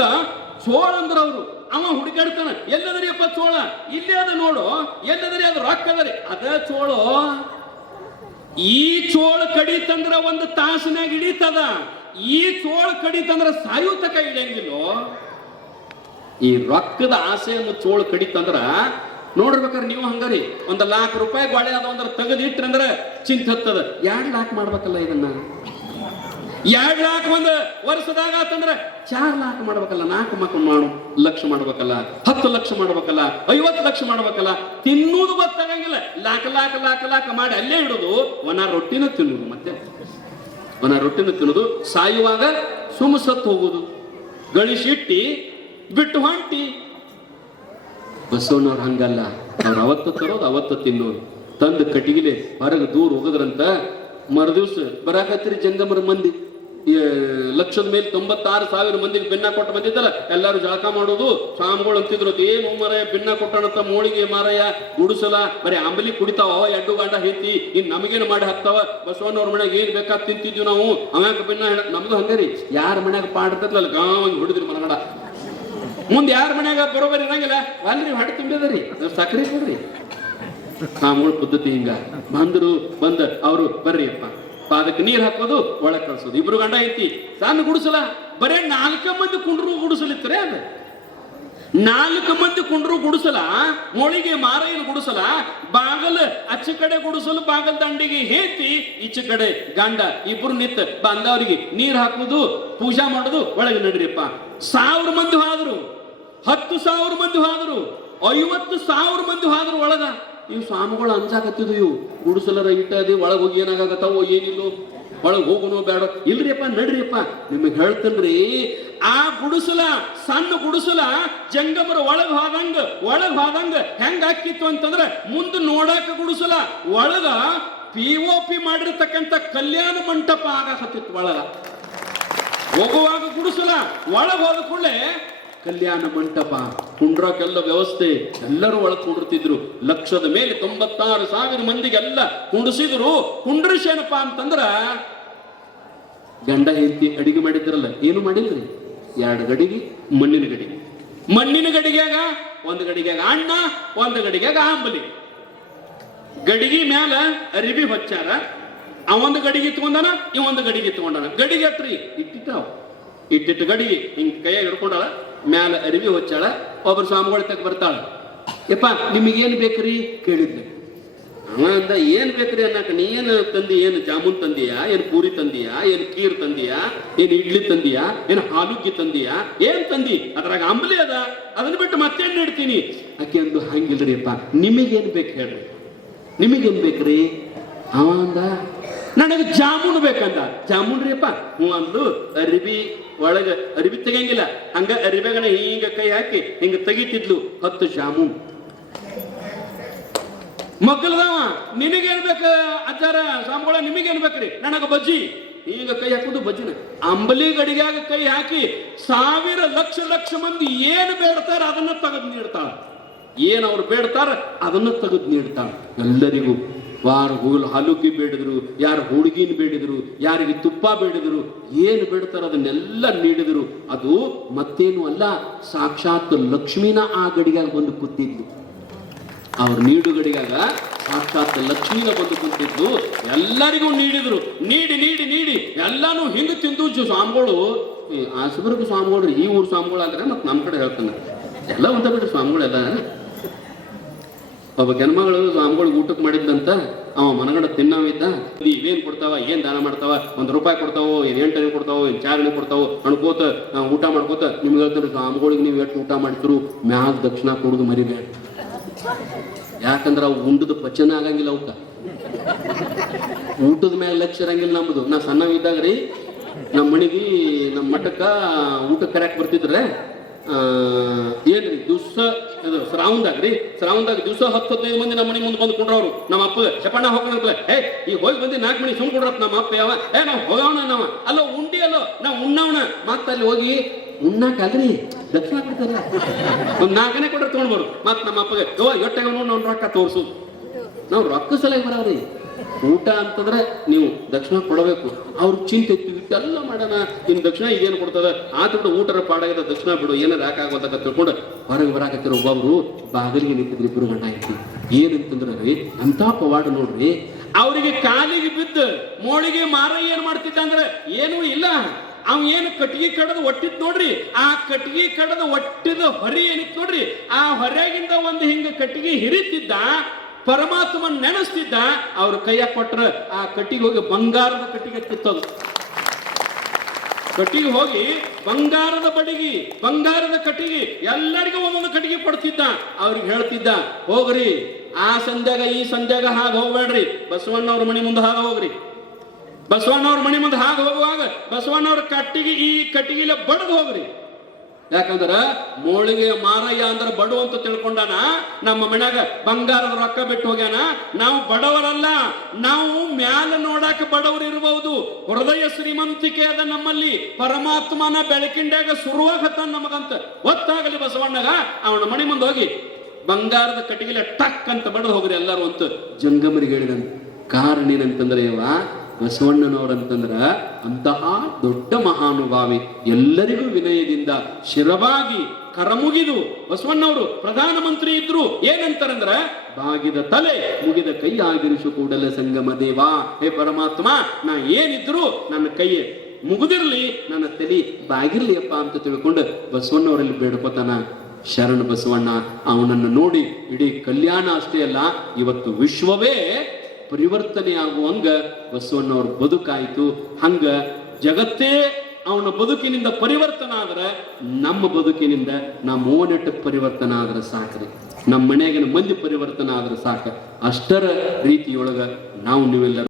ಚೋಳ ಅಂದ್ರ ಅವ್ರು. ಅವ ಹುಡುಕಾಡ್ತಾನ, ಎಲ್ಲದರಿ ಅಪ್ಪ ಚೋಳ? ಇಲ್ಲೇ ಅದ ನೋಡು, ಎಲ್ಲದರಿ ಅದು ರೊಕ್ಕ ಅದರಿ. ಅದ ಚೋಳು. ಈ ಚೋಳ ಕಡಿತಂದ್ರ 1 ತಾಸಿನಾಗ ಹಿಡಿತದ. ಈ ಚೋಳ ಕಡಿತಂದ್ರ ಸಾಯುತಕ ಹಿಡಿಯಂಗಿಲ್ಲೋ. ಈ ರೊಕ್ಕದ ಆಸೆಯನ್ನು ಚೋಳ ಕಡಿತಂದ್ರ ನೋಡ್ಬೇಕಾರೆ ನೀವು ಹಂಗಾರಿ 1 ಲಕ್ಷ ರೂಪಾಯಿ ಗೋಳೆ ಅದ ಅಂದ್ರೆ ತೆಗೆದಿಟ್ರಂದ್ರ ಚಿಂತ ಹತ್ತದ. 2 ಲಕ್ಷ ಮಾಡ್ಬೇಕಲ್ಲ ಇದನ್ನ. 2 ಲಕ್ಷ 1 ವರ್ಷದಾಗ ಆತಂದ್ರೆ 4 ಲಕ್ಷ ಮಾಡ್ಬೇಕಲ್ಲ, 4 ಲಕ್ಷ ಮಾಡ್ಬೇಕಲ್ಲ, 10 ಲಕ್ಷ ಮಾಡ್ಬೇಕಲ್ಲ, 50 ಲಕ್ಷ ಮಾಡ್ಬೇಕಲ್ಲ. ತಿನ್ನುವುದು ಗೊತ್ತಾಗಂಗಿಲ್ಲ. ಲಾಕ ಮಾಡಿ ಅಲ್ಲೇ ಇಡೋದು. ಒಣ ರೊಟ್ಟಿನ ತಿನ್ನುವುದು, ಮತ್ತೆ ಒಣ ರೊಟ್ಟಿನ ತಿನ್ನೋದು. ಸಾಯುವಾಗ ಸತ್ತು ಹೋಗುದು, ಗಳಿಸಿಟ್ಟಿ ಬಿಟ್ಟು ಹೊಂಟಿ. ಬಸವಣ್ಣವ್ರು ಹಂಗಲ್ಲ. ಅವ್ರು ಅವತ್ತು ತರೋದು ಅವತ್ತು ತಿನ್ನೋರು. ತಂದು ಕಟ್ಟಿಗಿಲೆ ಹೊರಗೆ ದೂರ ಹೋಗದ್ರಂತ. ಮರುದಿವ್ಸ ಬರಾಕತ್ರಿ ಜಂಗಮರ ಮಂದಿ. 1,96,000 ಮಂದಿಗೆ ಭಿನ್ನ ಕೊಟ್ಟು ಬಂದಿದ್ದಲ್ಲ, ಎಲ್ಲಾರು ಜಳಕ ಮಾಡೋದು. ಸ್ವಾಮಿಗಳು ಅಂತಿದ್ರು, ಏನು ಮರ ಭಿನ್ನ ಕೊಟ್ಟಣಂತ ಮೋಳಿಗೆ ಮಾರಯ್ಯ ಗುಡಿಸಲ ಬರೀ ಅಂಬಲಿ ಕುಡಿತಾವ, 2 ಗಂಡ ಹೆಂತಿ, ಇನ್ ನಮಗೇನು ಮಾಡಿ ಹಾಕ್ತಾವ. ಬಸವಣ್ಣವ್ರ ಮನ್ಯಾಗ ಏನ್ ಬೇಕಾದ ತಿಂತಿದ್ವಿ ನಾವು, ಅವಾಗ ಭಿನ್ನ ನಮ್ದು ಹಂಗರಿ. ಯಾರ ಮನ್ಯಾಗ ಪಾಡ್ತಲ್ಲ ಗಾವಂಗ್ ಹೊಡಿದ್ರಿ ಮನಗಡ. ಮುಂದೆ ಯಾರ ಮನ್ಯಾಗ ಬರೋಬರಿ ಇರಂಗಿಲ್ಲ, ಅಲ್ರಿ ಹೊಟ್ಟೆ ತುಂಬಿದರಿ, ಸಕ್ಕರೆ ಕೊಡ್ರಿ. ಸ್ವಾಮಿಗಳ ಪದ್ಧತಿ ಹಿಂಗ. ಬಂದ ಅವರು ಬರ್ರಿ ಅಪ್ಪ, ಪಾದಕ್ಕೆ ನೀರ್ ಹಾಕೋದು, ಒಳಗೆ ಕಳ್ಸೋದು. 2 ಗಂಡ ಐತಿ ಸಣ್ಣ ಗುಡಿಸಲ. ಬರೇ 4 ಮಂದಿ ಕುಂಡ್ರು ಗುಡಿಸಲಿತ್ತರೆ ಅದು. 4 ಮಂದಿ ಕುಂಡ್ರು ಗುಡಿಸಲ, ಮೊಳಿಗೆ ಮಾರೈನ ಗುಡಿಸಲ. ಬಾಗಲ್ ಅಚ್ಚ ಕಡೆ ಗುಡಿಸಲು, ಬಾಗಲ್ ದಂಡಿಗೆ ಹೇತಿ, ಈಚೆ ಕಡೆ ಗಂಡ ಇಬ್ರು ನಿಂತ ಬಂದವರಿಗೆ ನೀರ್ ಹಾಕೋದು, ಪೂಜಾ ಮಾಡೋದು. ಒಳಗೆ ನಡ್ರಿಪ್ಪ. 1000 ಮಂದಿ ಹೋದ್ರು, 10,000 ಮಂದಿ ಹೋದ್ರು, 50,000 ಮಂದಿ ಹೋದ್ರು ಒಳಗ. ಇವು ಸ್ವಾಮಿಗಳು ಅಂಜಾಕತ್ತಿದ್ವು. ಇವು ಗುಡಿಸಲರ ಇಟ್ಟದಿ ಒಳಗೆ ಹೋಗಿ ಏನಾಗತ್ತವೋ ಏನಿಲ್ಲೋ, ಒಳಗೆ ಹೋಗೋನು ಬೇಡ. ಇಲ್ರಿಯಪ್ಪ ನಡ್ರಿಯಪ್ಪ, ನಿಮಗೆ ಹೇಳ್ತನ್ರಿ. ಆ ಗುಡಿಸಲ, ಸಣ್ಣ ಗುಡಿಸಲ ಜಂಗಮರ ಒಳಗ್ ಹೋದಂಗ ಹೆಂಗ ಹಾಕಿತ್ತು ಅಂತಂದ್ರೆ, ಮುಂದೆ ನೋಡಾಕ ಗುಡಿಸಲ ಒಳಗ POP ಮಾಡಿರ್ತಕ್ಕಂಥ ಕಲ್ಯಾಣ ಮಂಟಪ ಆಗಕತ್ತಿತ್ತು. ಒಳಗ ಹೋಗುವಾಗ ಗುಡಿಸಲ, ಒಳಗೆ ಹೋದ ಕೂಡಲೇ ಕಲ್ಯಾಣ ಮಂಟಪ, ಕುಂಡ್ರಕ್ಕೆಲ್ಲ ವ್ಯವಸ್ಥೆ, ಎಲ್ಲರೂ ಒಳಗೆ ಕುಂಡಿರ್ತಿದ್ರು. ಲಕ್ಷದ ಮೇಲೆ 96,000 ಮಂದಿಗೆಲ್ಲ ಕುಂಡಿಸಿದ್ರು. ಕುಂಡ್ರಿಸೇನಪ್ಪ ಅಂತಂದ್ರ ಗಂಡ ಹೆಂಡತಿ ಅಡಿಗೆ ಮಾಡಿದ್ರಲ್ಲ, ಏನು ಮಾಡಿದ್ರಿ? 2 ಗಡಿಗೆ ಮಣ್ಣಿನ ಗಡಿಗೆ. ಮಣ್ಣಿನ ಗಡಿಗ್ಯಾಗ ಒಂದು ಗಡಿಗ್ಯಾಗ ಅಣ್ಣ, ಒಂದು ಗಡಿಗ್ಯಾಗ ಆಂಬಲಿ. ಗಡಿಗೆ ಮ್ಯಾಲ ಅರಿಬಿ ಹೊಚ್ಚಾರ. ಅವೊಂದು ಗಡಿಗೆ ಇತ್ಕೊಂಡಾನ, ಇವೊಂದು ಗಡಿಗೆ ಇತ್ಕೊಂಡಾನ. ಗಡಿಗೆ ಹತ್ರಿ ಇಟ್ಟಿಟ್ಟು ಗಡಿಗೆ ಹಿಂಗ್ ಕೈಯಾಗ ಹಿಡ್ಕೊಂಡಾಳ, ಮ್ಯಾಲ ಅರಿವಿ ಹೊಚ್ಚಾಳ. ಒಬ್ಬರು ಸ್ವಾಮಿಗಳ ತಗ ಬರ್ತಾಳ. ಯಪ್ಪ ನಿಮಗೇನು ಬೇಕ್ರಿ ಕೇಳಿದ್ಲೆ. ಅವ ಅಂದ ಏನ್ ಬೇಕ್ರಿ ಅನ್ನಕ, ನೀ ಏನು ತಂದಿ? ಏನು ಜಾಮೂನ್ ತಂದಿಯಾ, ಏನು ಪೂರಿ ತಂದಿಯಾ, ಏನು ಖೀರ್ ತಂದಿಯಾ, ಏನು ಇಡ್ಲಿ ತಂದಿಯಾ, ಏನು ಹಾಲುಗ್ಗಿ ತಂದಿಯಾ, ಏನ್ ತಂದಿ? ಅದ್ರಾಗ ಅಂಬಲಿ ಅದ, ಅದನ್ನ ಬಿಟ್ಟು ಮತ್ತೇನ್ ನೀಡ್ತೀನಿ. ಆಕೆ ಅಂದು ಹಂಗಿಲ್ರಿ ಅಪ್ಪ, ನಿಮಗೇನ್ ಬೇಕು ಹೇಳ್ರಿ, ನಿಮಗೇನ್ ಬೇಕ್ರಿ? ಅವ ಅಂದ ನನಗೆ ಜಾಮೂನ್ ಬೇಕಂದ. ಜಾಮೂನ್ ರೀ ಅಪ್ಪ. ಹ್ಞೂ ಅಂದ್ಲು. ಅರಿಬಿ ಒಳಗ ಅರಿಬಿ ತೆಗಿಯಂಗಿಲ್ಲ, ಹಂಗ ಅರಿಬೆಗನ ಹಿಂಗ ಕೈ ಹಾಕಿ ಹಿಂಗ ತೆಗಿತಿದ್ಲು 10 ಜಾಮೂನ್. ಮಕ್ಕಳದವ ನಿನಗೇನ್ ಬೇಕ ಅಜ್ಜಾರ ಸ್ವಾಮಿಗಳ, ನಿಮಗೇನ್ ಬೇಕ್ರಿ? ನನಗ ಬಜ್ಜಿ. ಈಗ ಕೈ ಹಾಕುದು ಬಜ್ಜಿನ. ಅಂಬಲಿ ಗಡಿಗ್ಯಾಗ ಕೈ ಹಾಕಿ 1000 ಲಕ್ಷ ಮಂದಿ ಏನು ಬೇಡ್ತಾರ ಅದನ್ನ ತೆಗೆದು ನೀಡ್ತಾಳ. ಏನ್ ಅವ್ರು ಬೇಡ್ತಾರ ಅದನ್ನ ತೆಗೆದು ನೀಡ್ತಾಳ ಎಲ್ಲರಿಗೂ. ಯಾರು ಹಾಲುಗ್ಗಿ ಬೇಡಿದ್ರು, ಯಾರು ಹುಡುಗಿನ ಬೇಡಿದ್ರು, ಯಾರಿಗೆ ತುಪ್ಪ ಬೇಡಿದ್ರು, ಏನು ಬೇಡ್ತಾರ ಅದನ್ನೆಲ್ಲ ನೀಡಿದ್ರು. ಅದು ಮತ್ತೇನು ಅಲ್ಲ, ಸಾಕ್ಷಾತ್ ಲಕ್ಷ್ಮಿನ ಆ ಗಡಿಗಾಗ ಬಂದು ಕೂತಿದ್ಲು. ಅವ್ರು ನೀಡು ಗಡಿಗಾಗ ಸಾಕ್ಷಾತ್ ಲಕ್ಷ್ಮಿನ ಬಂದು ಕೂತಿದ್ದು. ಎಲ್ಲರಿಗೂ ನೀಡಿದ್ರು. ನೀಡಿ ನೀಡಿ ನೀಡಿ ಎಲ್ಲಾನು ಹಿಂಗ ತಿಂದು ಸ್ವಾಮಿಗಳು. ಆಸಬರ್ಗ ಸ್ವಾಮಿಗಳು ಈ ಊರು ಸ್ವಾಮಿಗಳು ಆದ್ರೆ ಮತ್ತೆ ನಮ್ಮ ಕಡೆ ಹೇಳ್ತಾನೆ ಎಲ್ಲ ಒಂದ ಬಿಡ್ರಿ ಸ್ವಾಮಿಗಳೆಲ್ಲ. ಒಬ್ಬ ಹೆಣ್ಮಗಳು ಸ್ವಾಮಿಗಳಿಗೆ ಊಟಕ್ಕೆ ಮಾಡಿದ್ದಂತ. ಅವ ಮನಗಡ ತಿನ್ನವಿದ್ದ. ಇವೇನ್ ಕೊಡ್ತಾವ, ಏನ್ ದಾನ ಮಾಡ್ತಾವ, ₹1 ಕೊಡ್ತಾವೋ, ಏನ್ 8 ಕೊಡ್ತಾವೋ, ಏನ್ 4 ಕೊಡ್ತಾವೋ ಅನ್ಕೋತ ಊಟ ಮಾಡ್ಕೋತ ನಿಮ್ಗೆ ಹೇಳ್ತಾರೆ ಸ್ವಾಮಿಗಳಿಗೆ ನೀವು ಎಷ್ಟು ಊಟ ಮಾಡ್ತಿರು ಮ್ಯಾಗ ದಕ್ಷಿಣ ಕೊಡುದು ಮರಿಬೇಡ. ಯಾಕಂದ್ರ ಅವು ಉಂಡದ ಪಚನ ಆಗಂಗಿಲ್ಲ. ಅವಕ್ಕ ಊಟದ ಮ್ಯಾಗ ಲಕ್ಷ್ಯ ಇರಂಗಿಲ್ಲ ನಮ್ದು. ನಾ ಸಣ್ಣವಿದ್ದಾಗ್ರಿ ನಮ್ಮ ಮಣಿಗೆ ನಮ್ಮ ಮಠಕ್ಕ ಊಟಕ್ಕೆ ಕರ್ಯಾಕ್ ಬರ್ತಿದ್ರೆ ಏನ್ರಿ ದಿವ್ಸ ಇದು ಶ್ರಾವಣದಾಗ್ರಿ, ಶ್ರಾವಣದಾಗ ದಿವ್ಸ 10-15 ಮಂದಿ ನಮ್ಮ ಮನೆ ಮುಂದೆ ಬಂದು ಕೊಂಡ್ರವ್ರು. ನಮ್ಮ ಅಪ್ಪ ಚಪಣ್ಣ ಹೋಗೋಣ, ಈಗ ಹೋಗಿ ಬಂದು 4 ಮಣಿ ಸುಮ್ ಕೊಡ್ರತ್ ನಮ್ಮ ಅಪ್ಪ. ಯಾವ ನಾವು ಹೋಗೋಣ, ನಾವ ಅಲ್ಲೋ ಉಂಡಿ ಅಲ್ಲೋ ನಾವು ಉಣ್ಣವಣ. ಮತ್ತ ಅಲ್ಲಿ ಹೋಗಿ ಉಣ್ಣಾಕಲ್ರಿ ದಕ್ಷಿಣ ಕೊಡ್ತಾರ. ಒಂದ್ 4 ಕೊಟ್ರೆ ತಗೊಂಡ್ಬರು. ಮತ್ ನಮ್ಮ ಅಪ್ಪಗೆ ಎಟ್ಟಾಗ ನೋಡಿ ನಾವು ರೊಕ್ಕ ತೋರ್ಸು. ನಾವು ರೊಕ್ಕ ಸಲಹೆ ಬರವ್ರಿ. ಊಟ ಅಂತಂದ್ರೆ ನೀವು ದಕ್ಷಿಣ ಕೊಡಬೇಕು. ಅವ್ರ ಚಿಂತೆ ಎಲ್ಲ ಮಾಡೋಣ, ಇನ್ ದಕ್ಷಿಣ ಈಗೇನು ಕೊಡ್ತದ ಆತ ಊಟರ ಪಾಡಾಗದ ದಕ್ಷಿಣ ಬಿಡು, ಏನಾರ ಯಾಕಾಗೋದಾಗ ತಿಳ್ಕೊಂಡು ಹೊರಗೆ ಬರಾಕತ್ತಿರೋ ಒಬ್ಬೊಬ್ರು ಬಾಗಿಲಿಗೆ ನಿಂತಿದ್ರು 2 ಗಂಟೆ ಆಯ್ತು. ಏನಂತಂದ್ರೆ ಅಂತ ಪವಾಡ ನೋಡ್ರಿ. ಅವ್ರಿಗೆ ಕಾಲಿಗೆ ಬಿದ್ದ ಮೋಳಿಗೆ ಮಾರ ಏನ್ ಮಾಡ್ತಿದ್ದ ಅಂದ್ರೆ ಏನೂ ಇಲ್ಲ. ಅವ್ ಏನು ಕಟ್ಟಿಗೆ ಕಡದ ಒಟ್ಟಿದ್ ನೋಡ್ರಿ, ಆ ಕಟ್ಟಿಗೆ ಕಡದ ಒಟ್ಟಿದ ಹೊರಿ ಏನಿತ್ತು ನೋಡ್ರಿ, ಆ ಹೊರೆಗಿಂದ ಒಂದು ಹಿಂಗ ಕಟ್ಟಿಗೆ ಹಿರಿತಿದ್ದ, ಪರಮಾತ್ಮನ್ ನೆನೆಸ್ತಿದ್ದ. ಅವ್ರ ಕೈಯ ಕೊಟ್ರ ಆ ಕಟ್ಟಿಗೆ ಹೋಗಿ ಬಂಗಾರದ ಕಟ್ಟಿಗೆ ಕಿತ್ತದು. ಕಟ್ಟಿಗೆ ಹೋಗಿ ಬಂಗಾರದ ಬಡಿಗಿ, ಬಂಗಾರದ ಕಟ್ಟಿಗೆ ಎಲ್ಲರಿಗೂ ಒಂದೊಂದು ಕಟ್ಟಿಗೆ ಕೊಡ್ತಿದ್ದ. ಅವ್ರಿಗೆ ಹೇಳ್ತಿದ್ದ, ಹೋಗ್ರಿ ಆ ಸಂಧ್ಯಾಗ ಈ ಸಂಧ್ಯಾಗ ಹಾಗೆ ಹೋಗ್ಬೇಡ್ರಿ, ಬಸವಣ್ಣವ್ರ ಮನೆ ಮುಂದೆ ಹಾಗೆ ಹೋಗ್ರಿ. ಬಸವಣ್ಣವ್ರ ಮನೆ ಮುಂದೆ ಹಾಗೆ ಹೋಗುವಾಗ ಬಸವಣ್ಣವ್ರ ಕಟ್ಟಿಗೆ ಈ ಕಟ್ಟಿಗೆಲ್ಲ ಬಡದು ಹೋಗ್ರಿ. ಯಾಕಂದ್ರ ಮೋಳಿಗೆ ಮಾರಯ್ಯ ಅಂದ್ರ ಬಡು ಅಂತ ತಿಳ್ಕೊಂಡಾನ. ನಮ್ಮ ಮನ್ಯಾಗ ಬಂಗಾರದ ರೊಕ್ಕ ಬಿಟ್ಟು ಹೋಗ್ಯಾನ. ನಾವು ಬಡವರಲ್ಲ, ನಾವು ಮ್ಯಾಲ ನೋಡಾಕ ಬಡವರು ಇರಬಹುದು, ಹೃದಯ ಶ್ರೀಮಂತಿಕೆ ಅದ ನಮ್ಮಲ್ಲಿ. ಪರಮಾತ್ಮನ ಬೆಳಕಿಂಡಾಗ ಸುರುವಾಗತ್ತ ನಮಗಂತ ಗೊತ್ತಾಗಲಿ ಬಸವಣ್ಣಗ. ಅವನ ಮನೆ ಮುಂದೆ ಹೋಗಿ ಬಂಗಾರದ ಕಟ್ಟಿಗೆಲ್ಲ ಟಕ್ ಅಂತ ಬಡದು ಹೋಗ್ರಿ ಎಲ್ಲರೂ ಅಂತ ಜಂಗಮರಿಗೆ ಹೇಳಿದಂತ. ಕಾರಣ ಏನಂತಂದ್ರೆ ಬಸವಣ್ಣನವರಂತಂದ್ರ ಅಂತಹ ದೊಡ್ಡ ಮಹಾನುಭಾವಿ. ಎಲ್ಲರಿಗೂ ವಿನಯದಿಂದ ಶಿರವಾಗಿ ಕರಮುಗಿದು ಬಸವಣ್ಣವರು ಪ್ರಧಾನಮಂತ್ರಿ ಇದ್ರು. ಏನಂತಾರಂದ್ರ ಬಾಗಿದ ತಲೆ ಮುಗಿದ ಕೈ ಆಗಿರಿಸು ಕೂಡಲ ಸಂಗಮ ದೇವ. ಹೇ ಪರಮಾತ್ಮ, ನಾ ಏನಿದ್ರು ನನ್ನ ಕೈ ಮುಗಿದಿರ್ಲಿ, ನನ್ನ ತಲೆ ಬಾಗಿರ್ಲಿ ಅಪ್ಪ ಅಂತ ತಿಳ್ಕೊಂಡು ಬಸವಣ್ಣವರಲ್ಲಿ ಬೇಡ್ಕೋತಾನ. ಶರಣ ಬಸವಣ್ಣ ಅವನನ್ನು ನೋಡಿ ಇಡೀ ಕಲ್ಯಾಣ ಅಷ್ಟೇ ಅಲ್ಲ, ಇವತ್ತು ವಿಶ್ವವೇ ಪರಿವರ್ತನೆ ಆಗುವಂಗ ಬಸವಣ್ಣವ್ರ ಬದುಕಾಯ್ತು. ಹಂಗ ಜಗತ್ತೇ ಅವನ ಬದುಕಿನಿಂದ ಪರಿವರ್ತನ ಆದ್ರೆ ನಮ್ಮ ಬದುಕಿನಿಂದ ನಮ್ಮ ಓನೆಟ್ಟ ಪರಿವರ್ತನ ಆದ್ರೆ ಸಾಕ್ರಿ, ನಮ್ಮ ಮನೆಯಾಗಿನ ಮಂದಿ ಪರಿವರ್ತನ ಆದ್ರೆ ಸಾಕ. ಅಷ್ಟರ ರೀತಿಯೊಳಗ ನಾವು ನೀವೆಲ್ಲರೂ